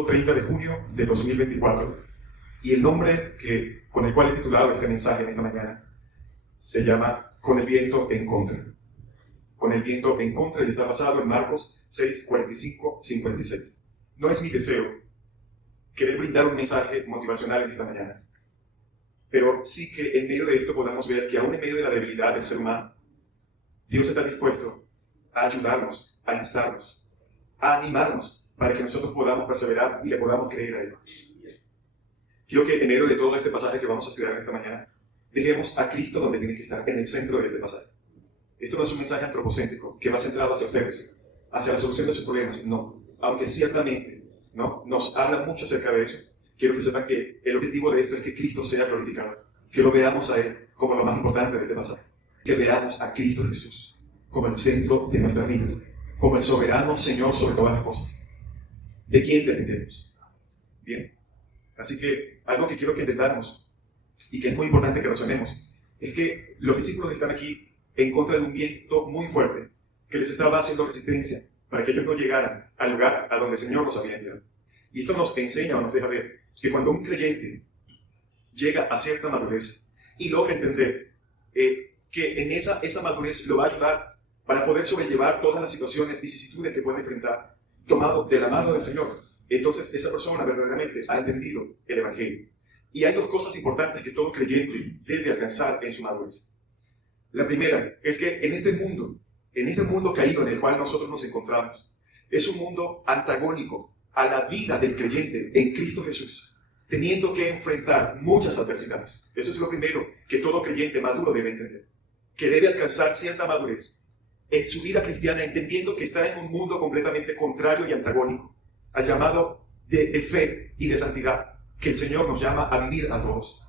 domingo 30 de junio de 2024 y el nombre con el cual he titulado este mensaje en esta mañana se llama Con el viento en contra. Con el viento en contra, y está basado en Marcos 6, 45, 56. No es mi deseo querer brindar un mensaje motivacional en esta mañana, pero sí que en medio de esto podamos ver que aún en medio de la debilidad del ser humano, Dios está dispuesto a ayudarnos, a instarnos, a animarnos para que nosotros podamos perseverar y le podamos creer a Él. Quiero que en medio de todo este pasaje que vamos a estudiar en esta mañana, dejemos a Cristo donde tiene que estar, en el centro de este pasaje. Esto no es un mensaje antropocéntrico que va centrado hacia ustedes, hacia la solución de sus problemas, no. Aunque ciertamente no nos habla mucho acerca de eso, quiero que sepan que el objetivo de esto es que Cristo sea glorificado, que lo veamos a Él como lo más importante de este pasaje, que veamos a Cristo Jesús como el centro de nuestras vidas, como el soberano Señor sobre todas las cosas. ¿De quién dependemos? Bien, así que algo que quiero que entendamos y que es muy importante que razonemos es que los discípulos están aquí en contra de un viento muy fuerte que les estaba haciendo resistencia para que ellos no llegaran al lugar a donde el Señor los había enviado. Y esto nos enseña o nos deja ver que cuando un creyente llega a cierta madurez y logra entender que en esa madurez lo va a ayudar para poder sobrellevar todas las situaciones, vicisitudes que puede enfrentar, tomado de la mano del Señor, entonces esa persona verdaderamente ha entendido el Evangelio. Y hay dos cosas importantes que todo creyente debe alcanzar en su madurez. La primera es que en este mundo caído en el cual nosotros nos encontramos, es un mundo antagónico a la vida del creyente en Cristo Jesús, teniendo que enfrentar muchas adversidades. Eso es lo primero que todo creyente maduro debe entender, que debe alcanzar cierta madurez en su vida cristiana, entendiendo que está en un mundo completamente contrario y antagónico al llamado de fe y de santidad que el Señor nos llama a vivir a todos.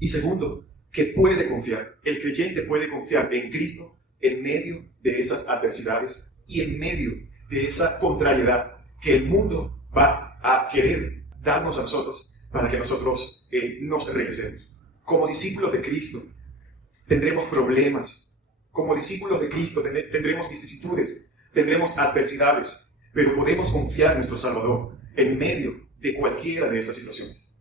Y segundo, que puede confiar, el creyente puede confiar en Cristo en medio de esas adversidades y en medio de esa contrariedad que el mundo va a querer darnos a nosotros para que nosotros nos regresemos. Como discípulos de Cristo tendremos problemas. Como discípulos de Cristo tendremos vicisitudes, tendremos adversidades, pero podemos confiar en nuestro Salvador en medio de cualquiera de esas situaciones.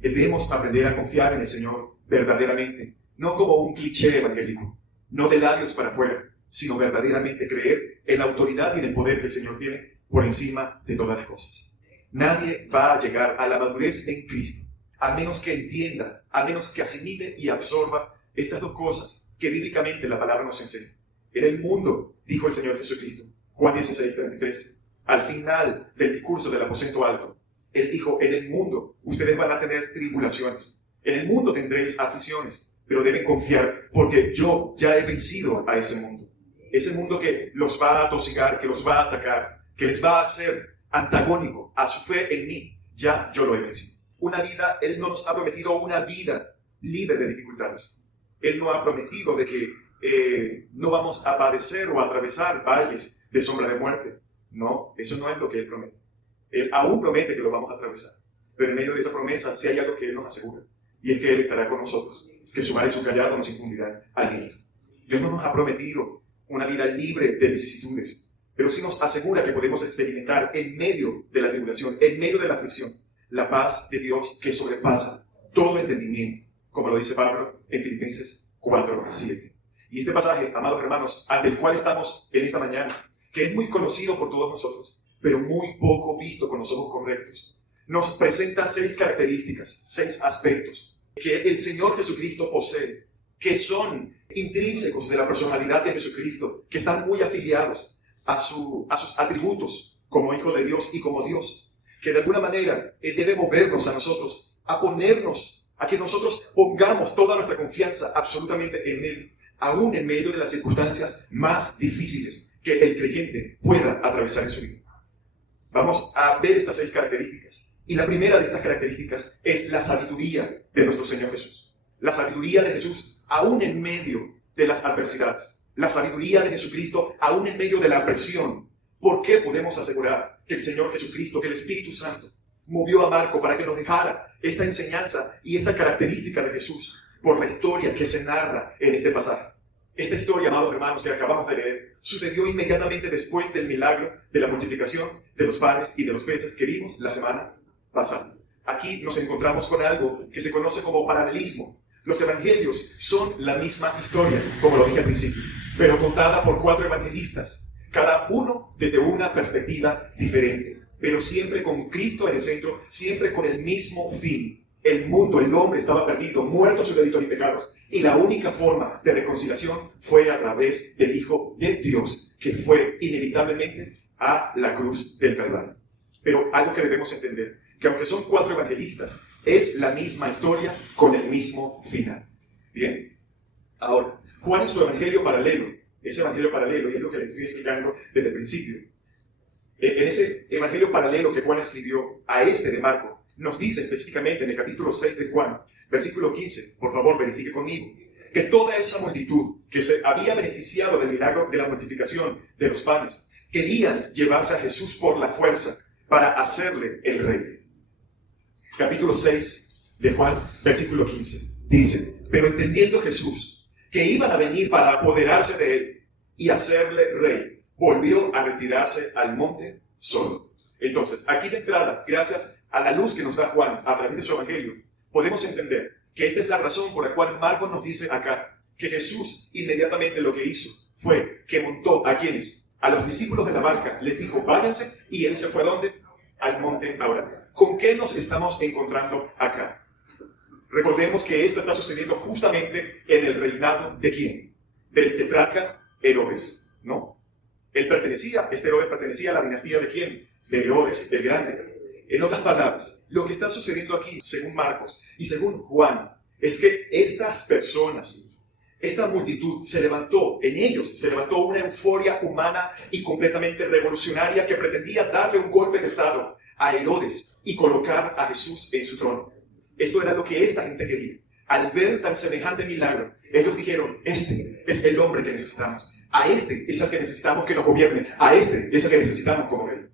Debemos aprender a confiar en el Señor verdaderamente, no como un cliché evangélico, no de labios para afuera, sino verdaderamente creer en la autoridad y en el poder que el Señor tiene por encima de todas las cosas. Nadie va a llegar a la madurez en Cristo, a menos que entienda, a menos que asimile y absorba estas dos cosas que bíblicamente la palabra nos enseña. En el mundo, dijo el Señor Jesucristo, Juan 16, 33, al final del discurso del aposento alto, Él dijo, en el mundo ustedes van a tener tribulaciones, en el mundo tendréis aflicciones, pero deben confiar porque yo ya he vencido a ese mundo que los va a atosigar, que los va a atacar, que les va a hacer antagónico a su fe en mí, ya yo lo he vencido. Él no nos ha prometido una vida libre de dificultades. Él no ha prometido de que no vamos a padecer o a atravesar valles de sombra de muerte. No, eso no es lo que Él promete. Él aún promete que lo vamos a atravesar. Pero en medio de esa promesa, sí hay algo que Él nos asegura. Y es que Él estará con nosotros, que su vara y su callado nos infundirán aliento. Dios no nos ha prometido una vida libre de vicisitudes, pero sí nos asegura que podemos experimentar en medio de la tribulación, en medio de la aflicción, la paz de Dios que sobrepasa todo entendimiento, como lo dice Pablo en Filipenses 4, 7. Y este pasaje, amados hermanos, ante el cual estamos en esta mañana, que es muy conocido por todos nosotros, pero muy poco visto con los ojos correctos, nos presenta 6 características, 6 aspectos que el Señor Jesucristo posee, que son intrínsecos de la personalidad de Jesucristo, que están muy afiliados a sus atributos como Hijo de Dios y como Dios, que de alguna manera debe movernos a nosotros, a que nosotros pongamos toda nuestra confianza absolutamente en Él, aún en medio de las circunstancias más difíciles que el creyente pueda atravesar en su vida. Vamos a ver estas 6 características. Y la primera de estas características es la sabiduría de nuestro Señor Jesús. La sabiduría de Jesús aún en medio de las adversidades. La sabiduría de Jesucristo aún en medio de la presión. ¿Por qué podemos asegurar que el Señor Jesucristo, que el Espíritu Santo, movió a Marco para que nos dejara esta enseñanza y esta característica de Jesús por la historia que se narra en este pasaje? Esta historia, amados hermanos, que acabamos de leer, sucedió inmediatamente después del milagro de la multiplicación de los panes y de los peces que vimos la semana pasada. Aquí nos encontramos con algo que se conoce como paralelismo. Los evangelios son la misma historia, como lo dije al principio, pero contada por 4 evangelistas, cada uno desde una perspectiva diferente, pero siempre con Cristo en el centro, siempre con el mismo fin. El mundo, el hombre estaba perdido, muerto a sus delitos y pecados, y la única forma de reconciliación fue a través del Hijo de Dios, que fue inevitablemente a la cruz del Calvario. Pero algo que debemos entender, que aunque son 4 evangelistas, es la misma historia con el mismo final. Bien, ahora, Juan en su evangelio paralelo, ese evangelio paralelo, y es lo que les estoy explicando desde el principio, en ese evangelio paralelo que Juan escribió a este de Marcos, nos dice específicamente en el capítulo 6 de Juan, versículo 15, por favor verifique conmigo, que toda esa multitud que se había beneficiado del milagro de la multiplicación de los panes, querían llevarse a Jesús por la fuerza para hacerle el rey. Capítulo 6 de Juan, versículo 15, dice, pero entendiendo Jesús que iban a venir para apoderarse de él y hacerle rey, volvió a retirarse al monte solo. Entonces, aquí de entrada, gracias a la luz que nos da Juan a través de su evangelio, podemos entender que esta es la razón por la cual Marcos nos dice acá que Jesús inmediatamente lo que hizo fue que montó a quienes, a los discípulos de la barca, les dijo váyanse, y él se fue ¿a dónde? Al monte ahora. ¿Con qué nos estamos encontrando acá? Recordemos que esto está sucediendo justamente en el reinado de ¿quién? Del tetrarca Herodes, ¿no? Este Herodes pertenecía a la dinastía de ¿quién? De Herodes el Grande. En otras palabras, lo que está sucediendo aquí, según Marcos y según Juan, es que estas personas, esta multitud, en ellos se levantó una euforia humana y completamente revolucionaria que pretendía darle un golpe de estado a Herodes y colocar a Jesús en su trono. Esto era lo que esta gente quería. Al ver tan semejante milagro, ellos dijeron, este es el hombre que necesitamos. A este es el que necesitamos que nos gobierne. A este es el que necesitamos como rey.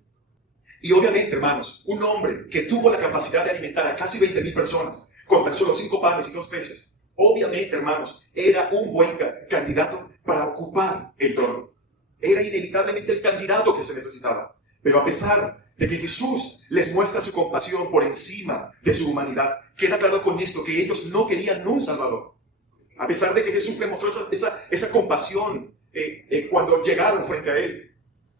Y obviamente, hermanos, un hombre que tuvo la capacidad de alimentar a casi 20,000 personas con tan solo 5 panes y 2 peces, obviamente, hermanos, era un buen candidato para ocupar el trono. Era inevitablemente el candidato que se necesitaba. Pero a pesar de que Jesús les muestra su compasión por encima de su humanidad, queda claro con esto que ellos no querían un Salvador. A pesar de que Jesús les mostró esa compasión cuando llegaron frente a Él,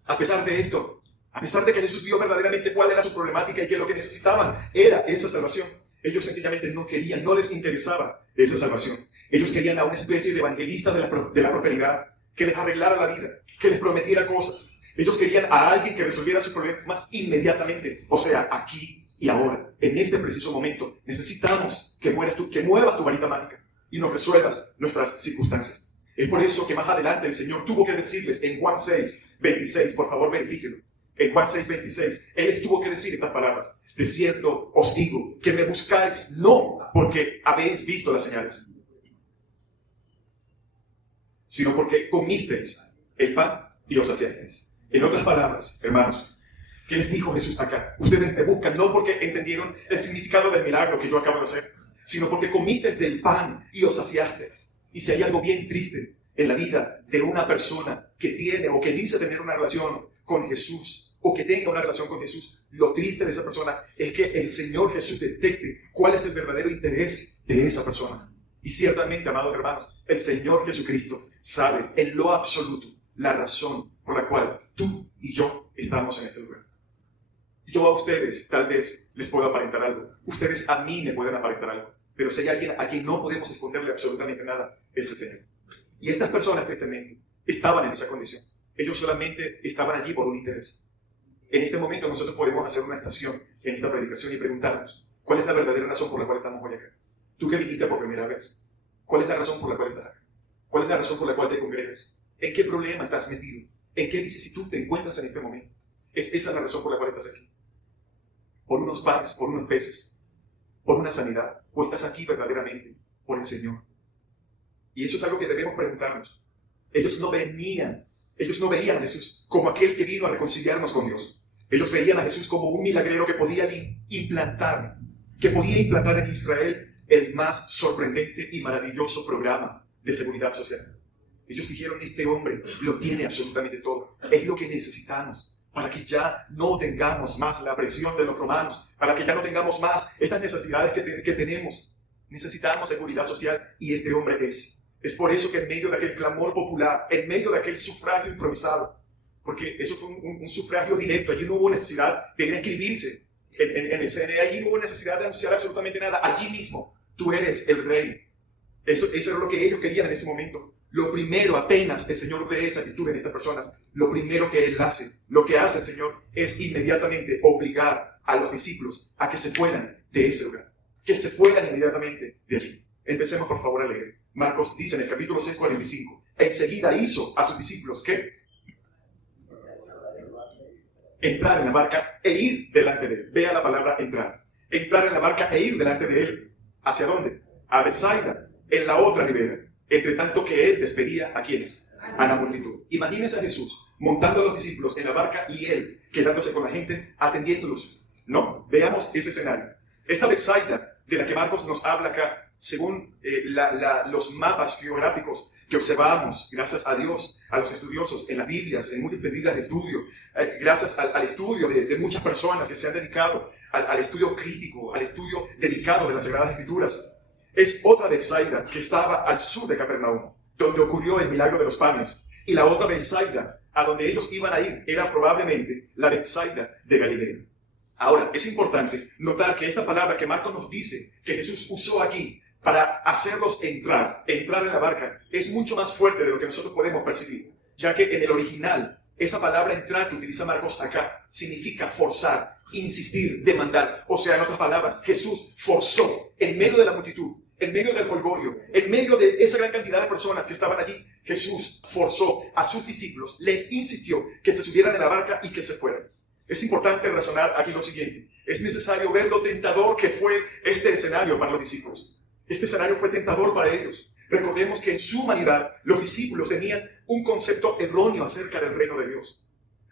a pesar de esto, a pesar de que Jesús vio verdaderamente cuál era su problemática y que lo que necesitaban era esa salvación, ellos sencillamente no querían, no les interesaba esa salvación. Ellos querían a una especie de evangelista de la prosperidad, que les arreglara la vida, que les prometiera cosas. Ellos querían a alguien que resolviera sus problemas inmediatamente, o sea, aquí y ahora, en este preciso momento. Necesitamos que muevas tu varita mágica y nos resuelvas nuestras circunstancias. Es por eso que más adelante el Señor tuvo que decirles en Juan 6:26, por favor verifíquenlo. En Juan 6:26, Él les tuvo que decir estas palabras: de cierto os digo que me buscáis no porque habéis visto las señales, sino porque comisteis el pan y os saciasteis. En otras palabras, hermanos, ¿qué les dijo Jesús acá? Ustedes me buscan no porque entendieron el significado del milagro que yo acabo de hacer, sino porque comisteis del pan y os saciasteis. Y si hay algo bien triste en la vida de una persona que tiene o que dice tener una relación con Jesús, o que tenga una relación con Jesús, lo triste de esa persona es que el Señor Jesús detecte cuál es el verdadero interés de esa persona. Y ciertamente, amados hermanos, el Señor Jesucristo sabe en lo absoluto la razón por la cual tú y yo estamos en este lugar. Yo a ustedes tal vez les puedo aparentar algo, ustedes a mí me pueden aparentar algo, pero si hay alguien a quien no podemos esconderle absolutamente nada, es el Señor. Y estas personas, tristemente, estaban en esa condición. Ellos solamente estaban allí por un interés. En este momento nosotros podemos hacer una estación en esta predicación y preguntarnos, ¿cuál es la verdadera razón por la cual estamos hoy acá? Tú que viniste por primera vez, ¿cuál es la razón por la cual estás acá? ¿Cuál es la razón por la cual te congregas? ¿En qué problema estás metido? ¿En qué vicisitud te encuentras en este momento? ¿Es esa la razón por la cual estás aquí? ¿Por unos panes, por unos peces, por una sanidad? ¿O estás aquí verdaderamente por el Señor? Y eso es algo que debemos preguntarnos. Ellos no veían a Jesús como aquel que vino a reconciliarnos con Dios. Ellos veían a Jesús como un milagrero que podía implantar en Israel el más sorprendente y maravilloso programa de seguridad social. Ellos dijeron, este hombre lo tiene absolutamente todo. Es lo que necesitamos para que ya no tengamos más la presión de los romanos, para que ya no tengamos más estas necesidades que tenemos. Necesitamos seguridad social y este hombre es. Es por eso que en medio de aquel clamor popular, en medio de aquel sufragio improvisado, porque eso fue un sufragio directo, allí no hubo necesidad de ir a inscribirse en el CNE, allí no hubo necesidad de anunciar absolutamente nada, allí mismo tú eres el rey. Eso era lo que ellos querían en ese momento. Lo primero, apenas el Señor ve esa actitud en estas personas, lo primero que Él hace, lo que hace el Señor es inmediatamente obligar a los discípulos a que se fueran de ese lugar, que se fueran inmediatamente de allí. Empecemos por favor a leer. Marcos dice en el capítulo 6, 45, enseguida hizo a sus discípulos ¿qué? Entrar en la barca e ir delante de Él. Vea la palabra entrar. Entrar en la barca e ir delante de Él. ¿Hacia dónde? A Betsaida, en la otra ribera. Entre tanto que Él despedía ¿a quiénes? A la multitud. Imagínense a Jesús montando a los discípulos en la barca y Él quedándose con la gente, atendiéndolos. ¿No? Veamos ese escenario. Esta Betsaida de la que Marcos nos habla acá, según los mapas geográficos que observamos, gracias a Dios, a los estudiosos en las Biblias, en múltiples Biblias de estudio, gracias al estudio de muchas personas que se han dedicado al estudio crítico, al estudio dedicado de las Sagradas Escrituras, es otra Betsaida que estaba al sur de Capernaum, donde ocurrió el milagro de los panes, y la otra Betsaida a donde ellos iban a ir era probablemente la Betsaida de Galilea. Ahora, es importante notar que esta palabra que Marcos nos dice que Jesús usó aquí para hacerlos entrar en la barca, es mucho más fuerte de lo que nosotros podemos percibir, ya que en el original, esa palabra entrar que utiliza Marcos acá, significa forzar, insistir, demandar. O sea, en otras palabras, Jesús forzó en medio de la multitud, en medio del jolgorio, en medio de esa gran cantidad de personas que estaban allí, Jesús forzó a sus discípulos, les insistió que se subieran en la barca y que se fueran. Es importante razonar aquí lo siguiente. Es necesario ver lo tentador que fue este escenario para los discípulos. Este escenario fue tentador para ellos. Recordemos que en su humanidad los discípulos tenían un concepto erróneo acerca del reino de Dios.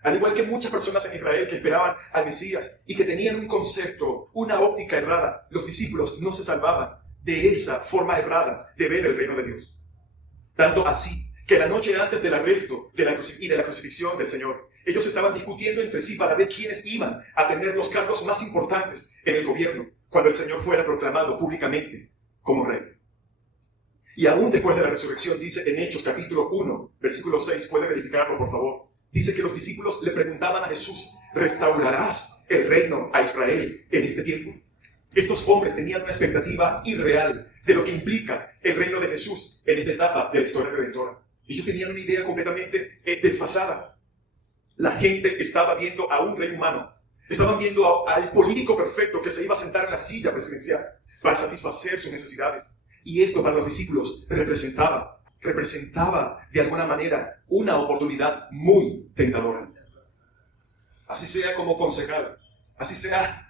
Al igual que muchas personas en Israel que esperaban al Mesías y que tenían un concepto, una óptica errada, los discípulos no se salvaban de esa forma errada de ver el reino de Dios. Tanto así que la noche antes del arresto y de la crucifixión del Señor, ellos estaban discutiendo entre sí para ver quiénes iban a tener los cargos más importantes en el gobierno cuando el Señor fuera proclamado públicamente como rey. Y aún después de la resurrección, dice en Hechos capítulo 1, versículo 6, puede verificarlo por favor, dice que los discípulos le preguntaban a Jesús, ¿restaurarás el reino a Israel en este tiempo? Estos hombres tenían una expectativa irreal de lo que implica el reino de Jesús en esta etapa de la historia redentora. Ellos tenían una idea completamente desfasada. La gente estaba viendo a un rey humano, estaban viendo al político perfecto que se iba a sentar en la silla presidencial para satisfacer sus necesidades. Y esto para los discípulos representaba de alguna manera una oportunidad muy tentadora. Así sea como concejal, así sea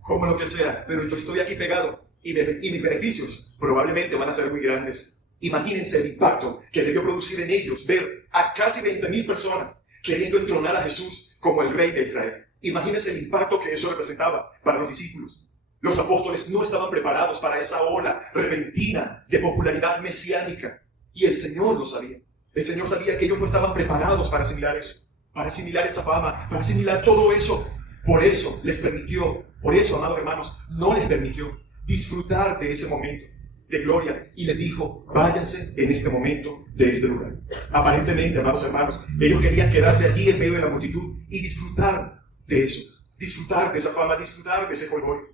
como lo que sea, pero yo estoy aquí pegado y mis beneficios probablemente van a ser muy grandes. Imagínense el impacto que debió producir en ellos ver a casi 20,000 personas queriendo entronar a Jesús como el rey de Israel. Imagínense el impacto que eso representaba para los discípulos. Los apóstoles no estaban preparados para esa ola repentina de popularidad mesiánica. Y el Señor lo sabía. El Señor sabía que ellos no estaban preparados para asimilar eso, para asimilar esa fama, para asimilar todo eso. Por eso les permitió, por eso, amados hermanos, no les permitió disfrutar de ese momento de gloria y les dijo, váyanse en este momento de este lugar. Aparentemente, amados hermanos, ellos querían quedarse allí en medio de la multitud y disfrutar de eso, disfrutar de esa fama, disfrutar de ese jolgorio.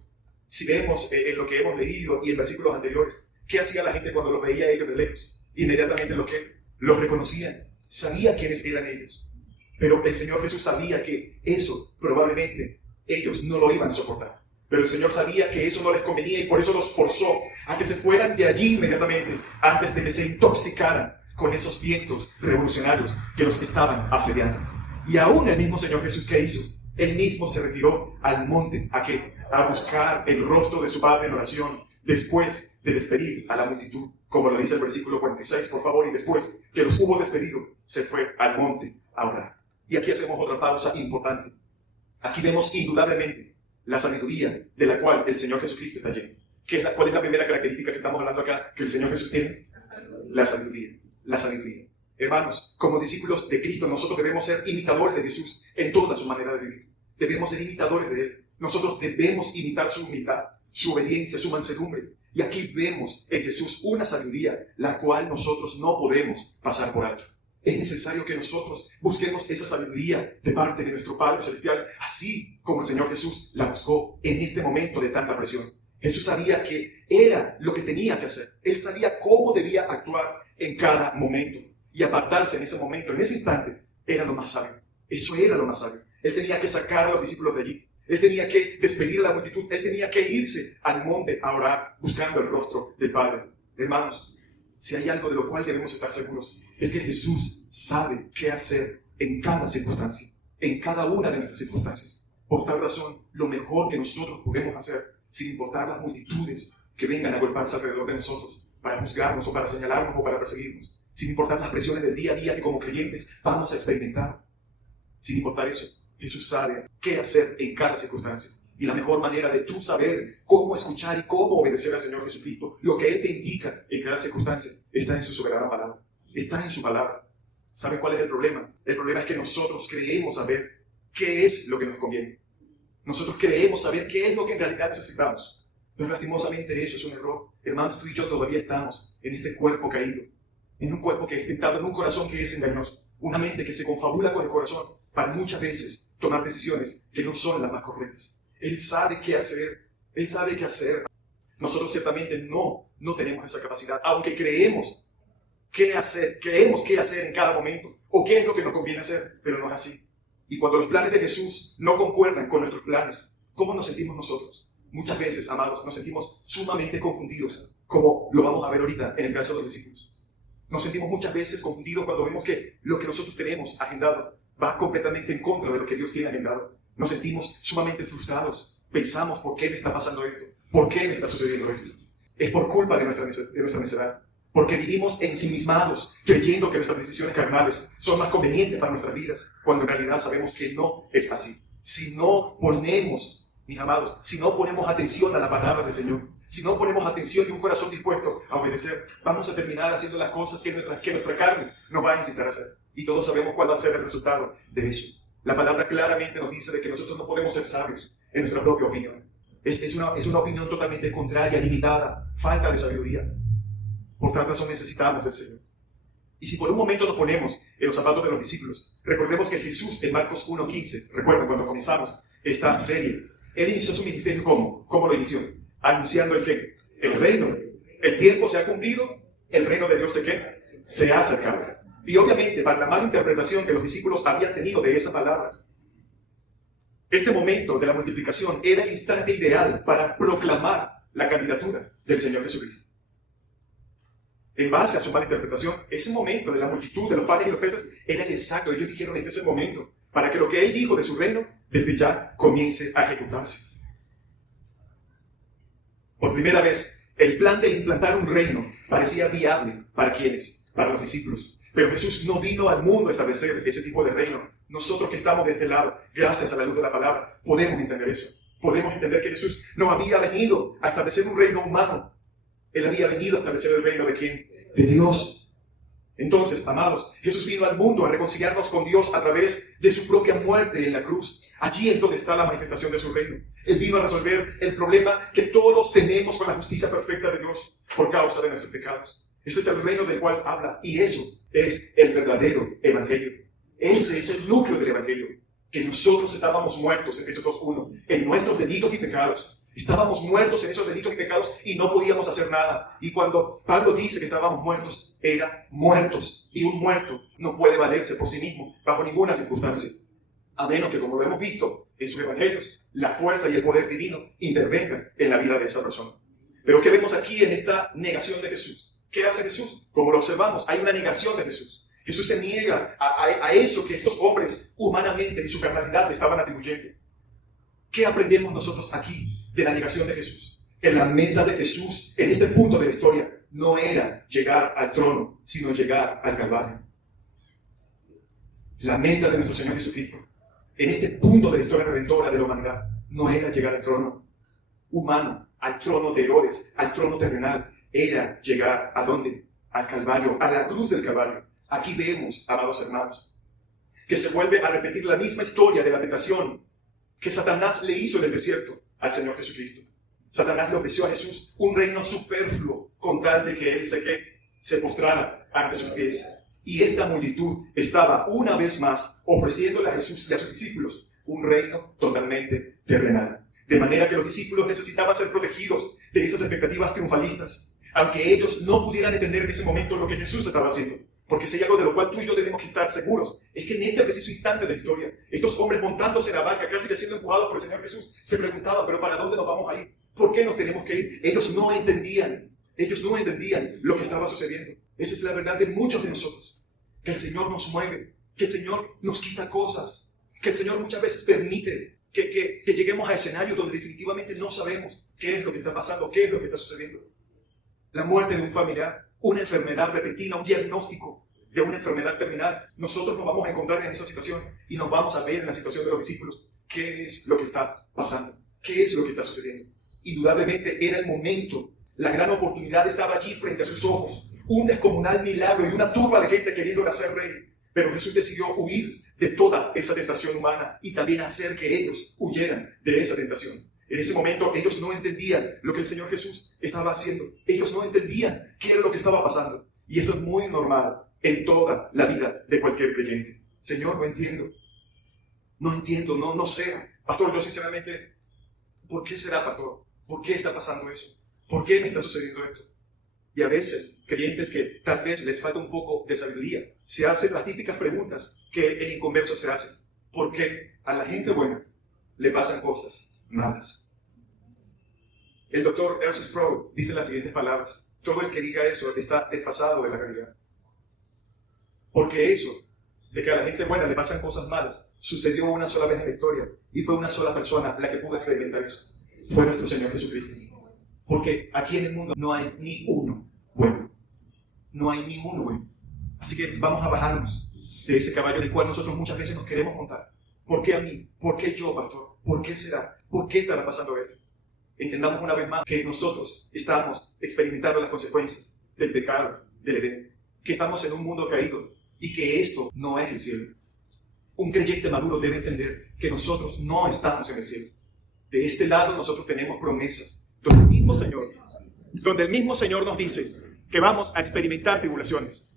Si vemos en lo que hemos leído y en versículos anteriores, ¿qué hacía la gente cuando los veía a ellos de lejos? Inmediatamente los reconocían, sabía quiénes eran ellos. Pero el Señor Jesús sabía que eso probablemente ellos no lo iban a soportar. Pero el Señor sabía que eso no les convenía y por eso los forzó a que se fueran de allí inmediatamente antes de que se intoxicaran con esos vientos revolucionarios que los estaban asediando. Y aún el mismo Señor Jesús, ¿qué hizo? Él mismo se retiró al monte. ¿A qué? A buscar el rostro de su Padre en oración después de despedir a la multitud, como lo dice el versículo 46, por favor, y después que los hubo despedido, se fue al monte a orar. Y aquí hacemos otra pausa importante. Aquí vemos indudablemente la sabiduría de la cual el Señor Jesucristo está lleno. ¿Cuál es la primera característica que estamos hablando acá que el Señor Jesús tiene? La sabiduría. La sabiduría. Hermanos, como discípulos de Cristo, nosotros debemos ser imitadores de Jesús en toda su manera de vivir. Debemos ser imitadores de Él. Nosotros debemos imitar su humildad, su obediencia, su mansedumbre. Y aquí vemos en Jesús una sabiduría, la cual nosotros no podemos pasar por alto. Es necesario que nosotros busquemos esa sabiduría de parte de nuestro Padre Celestial, así como el Señor Jesús la buscó en este momento de tanta presión. Jesús sabía que era lo que tenía que hacer. Él sabía cómo debía actuar en cada momento. Y apartarse en ese momento, en ese instante, era lo más sabio. Eso era lo más sabio. Él tenía que sacar a los discípulos de allí. Él tenía que despedir a la multitud. Él tenía que irse al monte a orar, buscando el rostro del Padre. Hermanos, si hay algo de lo cual debemos estar seguros, es que Jesús sabe qué hacer en cada circunstancia, en cada una de nuestras circunstancias. Por tal razón, lo mejor que nosotros podemos hacer, sin importar las multitudes que vengan a agolparse alrededor de nosotros, para juzgarnos o para señalarnos o para perseguirnos, sin importar las presiones del día a día que como creyentes vamos a experimentar, sin importar eso, Jesús sabe qué hacer en cada circunstancia. Y la mejor manera de tú saber cómo escuchar y cómo obedecer al Señor Jesucristo, lo que Él te indica en cada circunstancia, está en su soberana palabra. Está en su palabra. ¿Sabe cuál es el problema? El problema es que nosotros creemos saber qué es lo que nos conviene. Nosotros creemos saber qué es lo que en realidad necesitamos. Pero lastimosamente eso es un error. Hermanos, tú y yo todavía estamos en este cuerpo caído. En un cuerpo que es tentado, en un corazón que es engañoso. Una mente que se confabula con el corazón para muchas veces tomar decisiones que no son las más correctas. Él sabe qué hacer. Él sabe qué hacer. Nosotros ciertamente no tenemos esa capacidad, aunque creemos qué hacer en cada momento, o qué es lo que nos conviene hacer, pero no es así. Y cuando los planes de Jesús no concuerdan con nuestros planes, ¿cómo nos sentimos nosotros? Muchas veces, amados, nos sentimos sumamente confundidos, como lo vamos a ver ahorita en el caso de los discípulos. Nos sentimos muchas veces confundidos cuando vemos que lo que nosotros tenemos agendado va completamente en contra de lo que Dios tiene agendado. Nos sentimos sumamente frustrados. Pensamos, ¿por qué me está pasando esto? ¿Por qué me está sucediendo esto? Es por culpa de nuestra necedad. Porque vivimos ensimismados, creyendo que nuestras decisiones carnales son más convenientes para nuestras vidas, cuando en realidad sabemos que no es así. Si no ponemos, mis amados, si no ponemos atención a la palabra del Señor, si no ponemos atención y un corazón dispuesto a obedecer, vamos a terminar haciendo las cosas que nuestra carne nos va a incitar a hacer. Y todos sabemos cuál va a ser el resultado de eso. La palabra claramente nos dice de que nosotros no podemos ser sabios en nuestra propia opinión. Es una opinión totalmente contraria, limitada, falta de sabiduría. Por tal razón necesitamos del Señor. Y si por un momento nos ponemos en los zapatos de los discípulos, recordemos que Jesús en Marcos 1:15, recuerdan cuando comenzamos esta serie, Él inició su ministerio ¿cómo? ¿Cómo lo inició? Anunciando el qué? El reino. El tiempo se ha cumplido, el reino de Dios se ha acercado. Y obviamente, para la mala interpretación que los discípulos habían tenido de esas palabras, este momento de la multiplicación era el instante ideal para proclamar la candidatura del Señor Jesucristo. En base a su mala interpretación, ese momento de la multitud, de los panes y los peces, era el exacto. Ellos dijeron, este es el momento para que lo que Él dijo de su reino, desde ya comience a ejecutarse. Por primera vez, el plan de implantar un reino parecía viable para quienes, para los discípulos. Pero Jesús no vino al mundo a establecer ese tipo de reino. Nosotros que estamos de este lado, gracias a la luz de la palabra, podemos entender eso. Podemos entender que Jesús no había venido a establecer un reino humano. Él había venido a establecer el reino de ¿quién? De Dios. Entonces, amados, Jesús vino al mundo a reconciliarnos con Dios a través de su propia muerte en la cruz. Allí es donde está la manifestación de su reino. Él vino a resolver el problema que todos tenemos con la justicia perfecta de Dios por causa de nuestros pecados. Ese es el reino del cual habla, y eso es el verdadero evangelio. Ese es el núcleo del evangelio, que nosotros estábamos muertos, Efesios 2:1, en nuestros delitos y pecados. Estábamos muertos en esos delitos y pecados y no podíamos hacer nada. Y cuando Pablo dice que estábamos muertos, eran muertos. Y un muerto no puede valerse por sí mismo bajo ninguna circunstancia. A menos que, como lo hemos visto en sus evangelios, la fuerza y el poder divino intervengan en la vida de esa persona. Pero ¿qué vemos aquí en esta negación de Jesús? ¿Qué hace Jesús? Como lo observamos, hay una negación de Jesús. Jesús se niega a eso que estos hombres humanamente y su carnalidad le estaban atribuyendo. ¿Qué aprendemos nosotros aquí de la negación de Jesús? Que la meta de Jesús en este punto de la historia no era llegar al trono, sino llegar al Calvario. La meta de nuestro Señor Jesucristo en este punto de la historia redentora de la humanidad no era llegar al trono humano, al trono de Herodes, al trono terrenal. Era llegar ¿a dónde? Al Calvario, a la cruz del Calvario. Aquí vemos, amados hermanos, que se vuelve a repetir la misma historia de la tentación que Satanás le hizo en el desierto al Señor Jesucristo. Satanás le ofreció a Jesús un reino superfluo con tal de que él se postrara ante sus pies. Y esta multitud estaba una vez más ofreciéndole a Jesús y a sus discípulos un reino totalmente terrenal. De manera que los discípulos necesitaban ser protegidos de esas expectativas triunfalistas, aunque ellos no pudieran entender en ese momento lo que Jesús estaba haciendo. Porque si hay algo de lo cual tú y yo tenemos que estar seguros, es que en este preciso instante de la historia, estos hombres montándose en la barca, casi siendo empujados por el Señor Jesús, se preguntaban, ¿pero para dónde nos vamos a ir? ¿Por qué nos tenemos que ir? Ellos no entendían lo que estaba sucediendo. Esa es la verdad de muchos de nosotros, que el Señor nos mueve, que el Señor nos quita cosas, que el Señor muchas veces permite que lleguemos a escenarios donde definitivamente no sabemos qué es lo que está pasando, qué es lo que está sucediendo. La muerte de un familiar, una enfermedad repentina, un diagnóstico de una enfermedad terminal. Nosotros nos vamos a encontrar en esa situación y nos vamos a ver en la situación de los discípulos. ¿Qué es lo que está pasando? ¿Qué es lo que está sucediendo? Indudablemente era el momento, la gran oportunidad estaba allí frente a sus ojos. Un descomunal milagro y una turba de gente queriendo hacer rey. Pero Jesús decidió huir de toda esa tentación humana y también hacer que ellos huyeran de esa tentación. En ese momento ellos no entendían lo que el Señor Jesús estaba haciendo. Ellos no entendían qué era lo que estaba pasando. Y esto es muy normal en toda la vida de cualquier creyente. Señor, no entiendo. No sé. Pastor, yo sinceramente, ¿por qué será, pastor? ¿Por qué está pasando eso? ¿Por qué me está sucediendo esto? Y a veces, creyentes que tal vez les falta un poco de sabiduría, se hacen las típicas preguntas que el inconverso se hace. ¿Por qué a la gente buena le pasan cosas malas? El doctor R.C. Sproul dice las siguientes palabras: todo el que diga eso está desfasado de la realidad. Porque eso, de que a la gente buena le pasan cosas malas, sucedió una sola vez en la historia y fue una sola persona la que pudo experimentar eso. Fue nuestro Señor Jesucristo. Porque aquí en el mundo no hay ni uno bueno. No hay ni uno bueno. Así que vamos a bajarnos de ese caballo del cual nosotros muchas veces nos queremos montar. ¿Por qué a mí? ¿Por qué yo, pastor? ¿Por qué será? ¿Por qué estará pasando esto? Entendamos una vez más que nosotros estamos experimentando las consecuencias del pecado del Edén, que estamos en un mundo caído y que esto no es el cielo. Un creyente maduro debe entender que nosotros no estamos en el cielo. De este lado nosotros tenemos promesas, donde el mismo Señor nos dice que vamos a experimentar tribulaciones.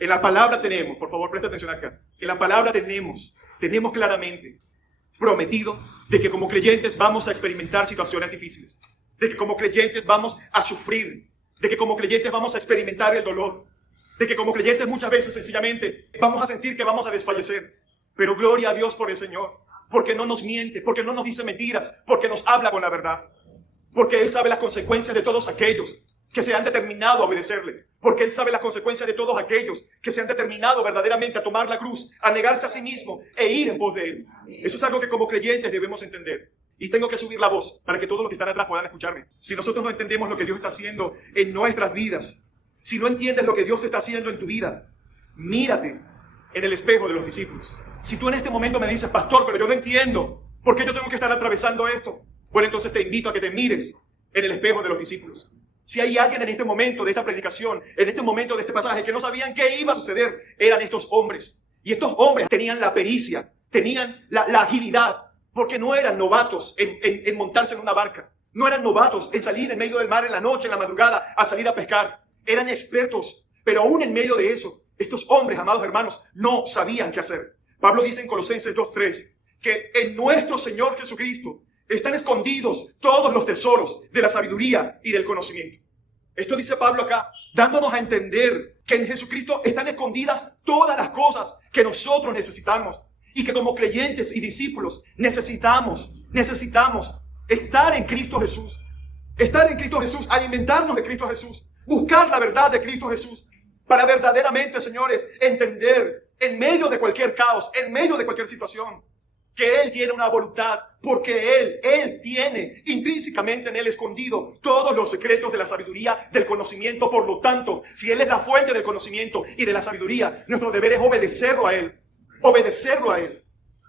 En la palabra tenemos, por favor presta atención acá, en la palabra tenemos claramente prometido de que como creyentes vamos a experimentar situaciones difíciles, de que como creyentes vamos a sufrir, de que como creyentes vamos a experimentar el dolor, de que como creyentes muchas veces sencillamente vamos a sentir que vamos a desfallecer. Pero gloria a Dios por el Señor, porque no nos miente, porque no nos dice mentiras, porque nos habla con la verdad, porque Él sabe las consecuencias de todos aquellos que se han determinado a obedecerle, porque Él sabe las consecuencias de todos aquellos que se han determinado verdaderamente a tomar la cruz, a negarse a sí mismo e ir en pos de Él. Eso es algo que como creyentes debemos entender. Y tengo que subir la voz para que todos los que están atrás puedan escucharme. Si nosotros no entendemos lo que Dios está haciendo en nuestras vidas, si no entiendes lo que Dios está haciendo en tu vida, mírate en el espejo de los discípulos. Si tú en este momento me dices, pastor, pero yo no entiendo, ¿por qué yo tengo que estar atravesando esto? Bueno, entonces te invito a que te mires en el espejo de los discípulos. Si hay alguien en este momento de esta predicación, en este momento de este pasaje, que no sabían qué iba a suceder, eran estos hombres. Y estos hombres tenían la pericia, tenían la agilidad, porque no eran novatos en montarse en una barca. No eran novatos en salir en medio del mar en la noche, en la madrugada, a salir a pescar. Eran expertos, pero aún en medio de eso, estos hombres, amados hermanos, no sabían qué hacer. Pablo dice en Colosenses 2:3 que en nuestro Señor Jesucristo están escondidos todos los tesoros de la sabiduría y del conocimiento. Esto dice Pablo acá, dándonos a entender que en Jesucristo están escondidas todas las cosas que nosotros necesitamos y que como creyentes y discípulos necesitamos estar en Cristo Jesús. Estar en Cristo Jesús, alimentarnos de Cristo Jesús, buscar la verdad de Cristo Jesús para verdaderamente, señores, entender en medio de cualquier caos, en medio de cualquier situación, que Él tiene una voluntad, porque Él tiene intrínsecamente en Él escondido todos los secretos de la sabiduría, del conocimiento. Por lo tanto, si Él es la fuente del conocimiento y de la sabiduría, nuestro deber es obedecerlo a Él,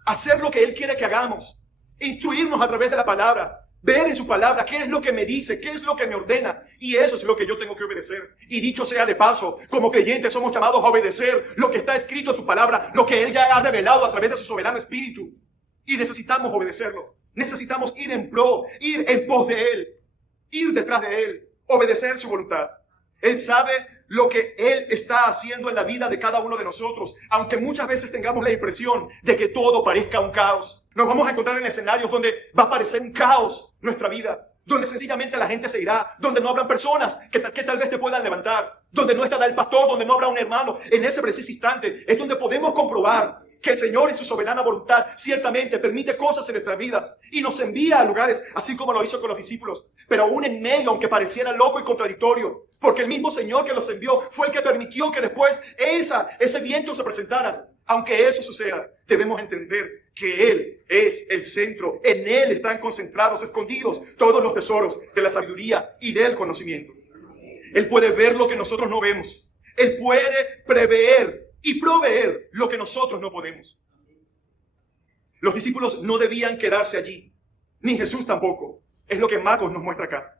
hacer lo que Él quiere que hagamos, instruirnos a través de la palabra, ver en su palabra qué es lo que me dice, qué es lo que me ordena. Y eso es lo que yo tengo que obedecer. Y dicho sea de paso, como creyentes somos llamados a obedecer lo que está escrito en su palabra, lo que Él ya ha revelado a través de su soberano Espíritu. Y necesitamos obedecerlo. Necesitamos ir en pos de Él, ir detrás de Él, obedecer su voluntad. Él sabe lo que Él está haciendo en la vida de cada uno de nosotros, aunque muchas veces tengamos la impresión de que todo parezca un caos. Nos vamos a encontrar en escenarios donde va a parecer un caos nuestra vida, donde sencillamente la gente se irá, donde no habrán personas que tal vez te puedan levantar, donde no estará el pastor, donde no habrá un hermano. En ese preciso instante es donde podemos comprobar que el Señor en su soberana voluntad ciertamente permite cosas en nuestras vidas y nos envía a lugares así como lo hizo con los discípulos, pero aún en medio, aunque pareciera loco y contradictorio, porque el mismo Señor que los envió fue el que permitió que después ese viento se presentara. Aunque eso suceda, debemos entender que Él es el centro. En Él están concentrados, escondidos todos los tesoros de la sabiduría y del conocimiento. Él puede ver lo que nosotros no vemos. Él puede prever y proveer lo que nosotros no podemos. Los discípulos no debían quedarse allí, ni Jesús tampoco. Es lo que Marcos nos muestra acá.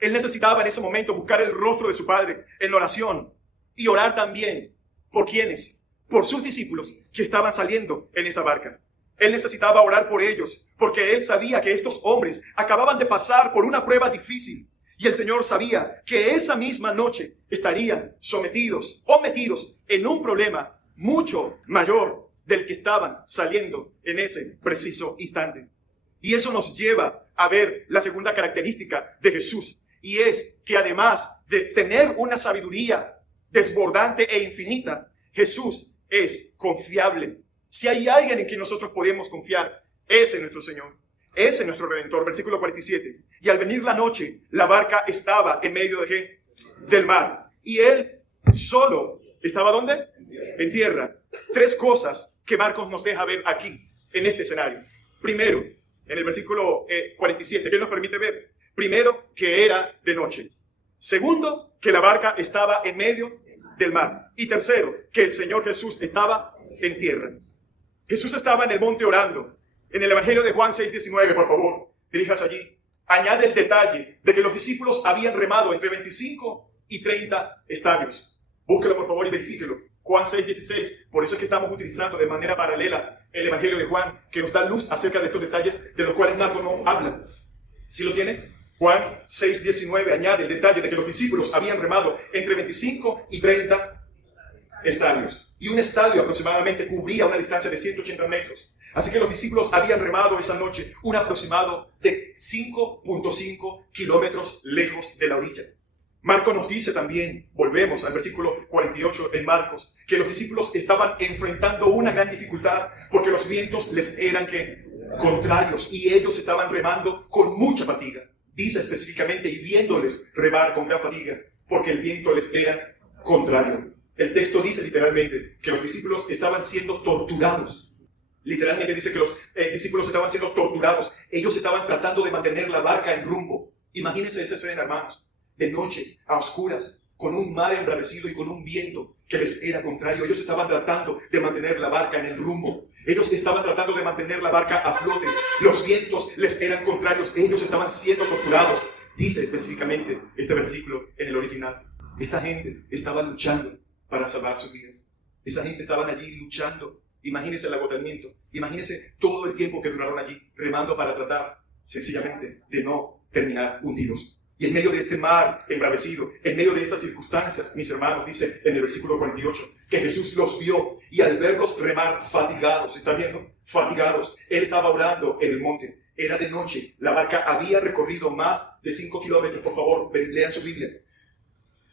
Él necesitaba en ese momento buscar el rostro de su Padre en oración y orar también. ¿Por quiénes? Por sus discípulos que estaban saliendo en esa barca. Él necesitaba orar por ellos, porque él sabía que estos hombres acababan de pasar por una prueba difícil. Y el Señor sabía que esa misma noche estarían sometidos o metidos en un problema mucho mayor del que estaban saliendo en ese preciso instante. Y eso nos lleva a ver la segunda característica de Jesús. Y es que además de tener una sabiduría desbordante e infinita, Jesús es confiable. Si hay alguien en quien nosotros podemos confiar, ese es nuestro Señor. Ese es nuestro Redentor. Versículo 47. Y al venir la noche, la barca estaba en medio de ¿qué? Del mar. Y él solo estaba ¿dónde? En tierra. Tres cosas que Marcos nos deja ver aquí, en este escenario. Primero, en el versículo 47, ¿qué nos permite ver? Primero, que era de noche. Segundo, que la barca estaba en medio del mar. Y tercero, que el Señor Jesús estaba en tierra. Jesús estaba en el monte orando. En el Evangelio de Juan 6:19, por favor, dirijas allí. Añade el detalle de que los discípulos habían remado entre 25 y 30 estadios. Búsquelo, por favor, y verifíquelo. Juan 6:16. Por eso es que estamos utilizando de manera paralela el Evangelio de Juan, que nos da luz acerca de estos detalles de los cuales Marcos no habla. ¿Sí lo tiene? Juan 6:19 añade el detalle de que los discípulos habían remado entre 25 y 30 estadios. Y un estadio aproximadamente cubría una distancia de 180 metros. Así que los discípulos habían remado esa noche un aproximado de 5.5 kilómetros lejos de la orilla. Marcos nos dice también, volvemos al versículo 48 en Marcos, que los discípulos estaban enfrentando una gran dificultad porque los vientos les eran contrarios y ellos estaban remando con mucha fatiga. Dice específicamente, y viéndoles remar con gran fatiga, porque el viento les era contrario. El texto dice literalmente que los discípulos estaban siendo torturados. Literalmente dice que los discípulos estaban siendo torturados. Ellos estaban tratando de mantener la barca en rumbo. Imagínense esa escena, hermanos. De noche, a oscuras, con un mar embravecido y con un viento que les era contrario. Ellos estaban tratando de mantener la barca en el rumbo. Ellos estaban tratando de mantener la barca a flote. Los vientos les eran contrarios. Ellos estaban siendo torturados. Dice específicamente este versículo en el original. Esta gente estaba luchando para salvar sus vidas. Esa gente estaba allí luchando. Imagínense el agotamiento. Imagínense todo el tiempo que duraron allí remando para tratar sencillamente de no terminar hundidos. Y en medio de este mar embravecido, en medio de esas circunstancias, mis hermanos, dice en el versículo 48, que Jesús los vio y al verlos remar fatigados, ¿está viendo? Fatigados. Él estaba orando en el monte. Era de noche. La barca había recorrido más de 5 kilómetros. Por favor, lean su Biblia.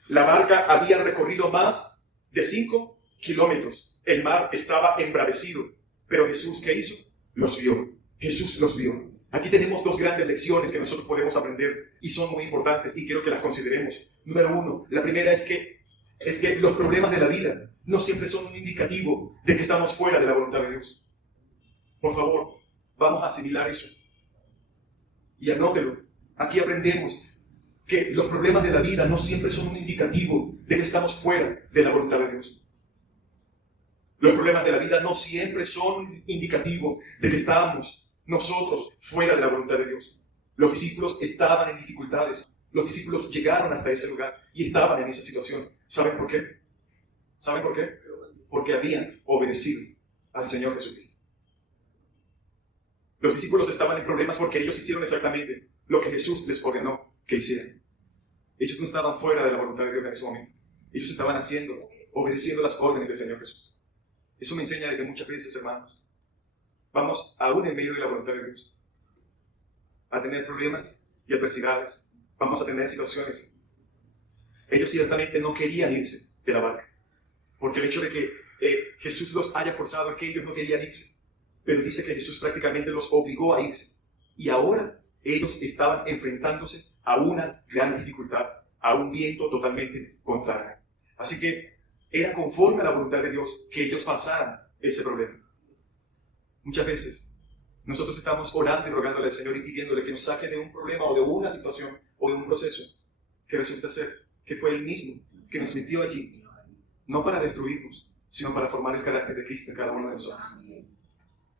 La barca había recorrido más de 5 kilómetros. El mar estaba embravecido. Pero Jesús, ¿qué hizo? Los vio. Jesús los vio. Aquí tenemos dos grandes lecciones que nosotros podemos aprender y son muy importantes y quiero que las consideremos. Número uno, la primera es que los problemas de la vida no siempre son un indicativo de que estamos fuera de la voluntad de Dios. Por favor, vamos a asimilar eso. Y anótelo. Aquí aprendemos que los problemas de la vida no siempre son un indicativo de que estamos fuera de la voluntad de Dios. Los problemas de la vida no siempre son un indicativo de que estamos nosotros fuera de la voluntad de Dios. Los discípulos estaban en dificultades. Los discípulos llegaron hasta ese lugar y estaban en esa situación. ¿Saben por qué? ¿Saben por qué? Porque habían obedecido al Señor Jesucristo. Los discípulos estaban en problemas porque ellos hicieron exactamente lo que Jesús les ordenó que hicieran. Ellos no estaban fuera de la voluntad de Dios en ese momento. Ellos estaban obedeciendo las órdenes del Señor Jesús. Eso me enseña de que muchas veces, hermanos, vamos aún en medio de la voluntad de Dios a tener problemas y adversidades. Vamos a tener situaciones. Ellos ciertamente no querían irse de la barca, porque el hecho de que Jesús los haya forzado es que ellos no querían irse. Pero dice que Jesús prácticamente los obligó a irse. Y ahora ellos estaban enfrentándose a una gran dificultad, a un viento totalmente contrario. Así que era conforme a la voluntad de Dios que ellos pasaran ese problema. Muchas veces nosotros estamos orando y rogándole al Señor y pidiéndole que nos saque de un problema o de una situación o de un proceso que resulta ser que fue Él mismo que nos metió allí, no para destruirnos, sino para formar el carácter de Cristo en cada uno de nosotros.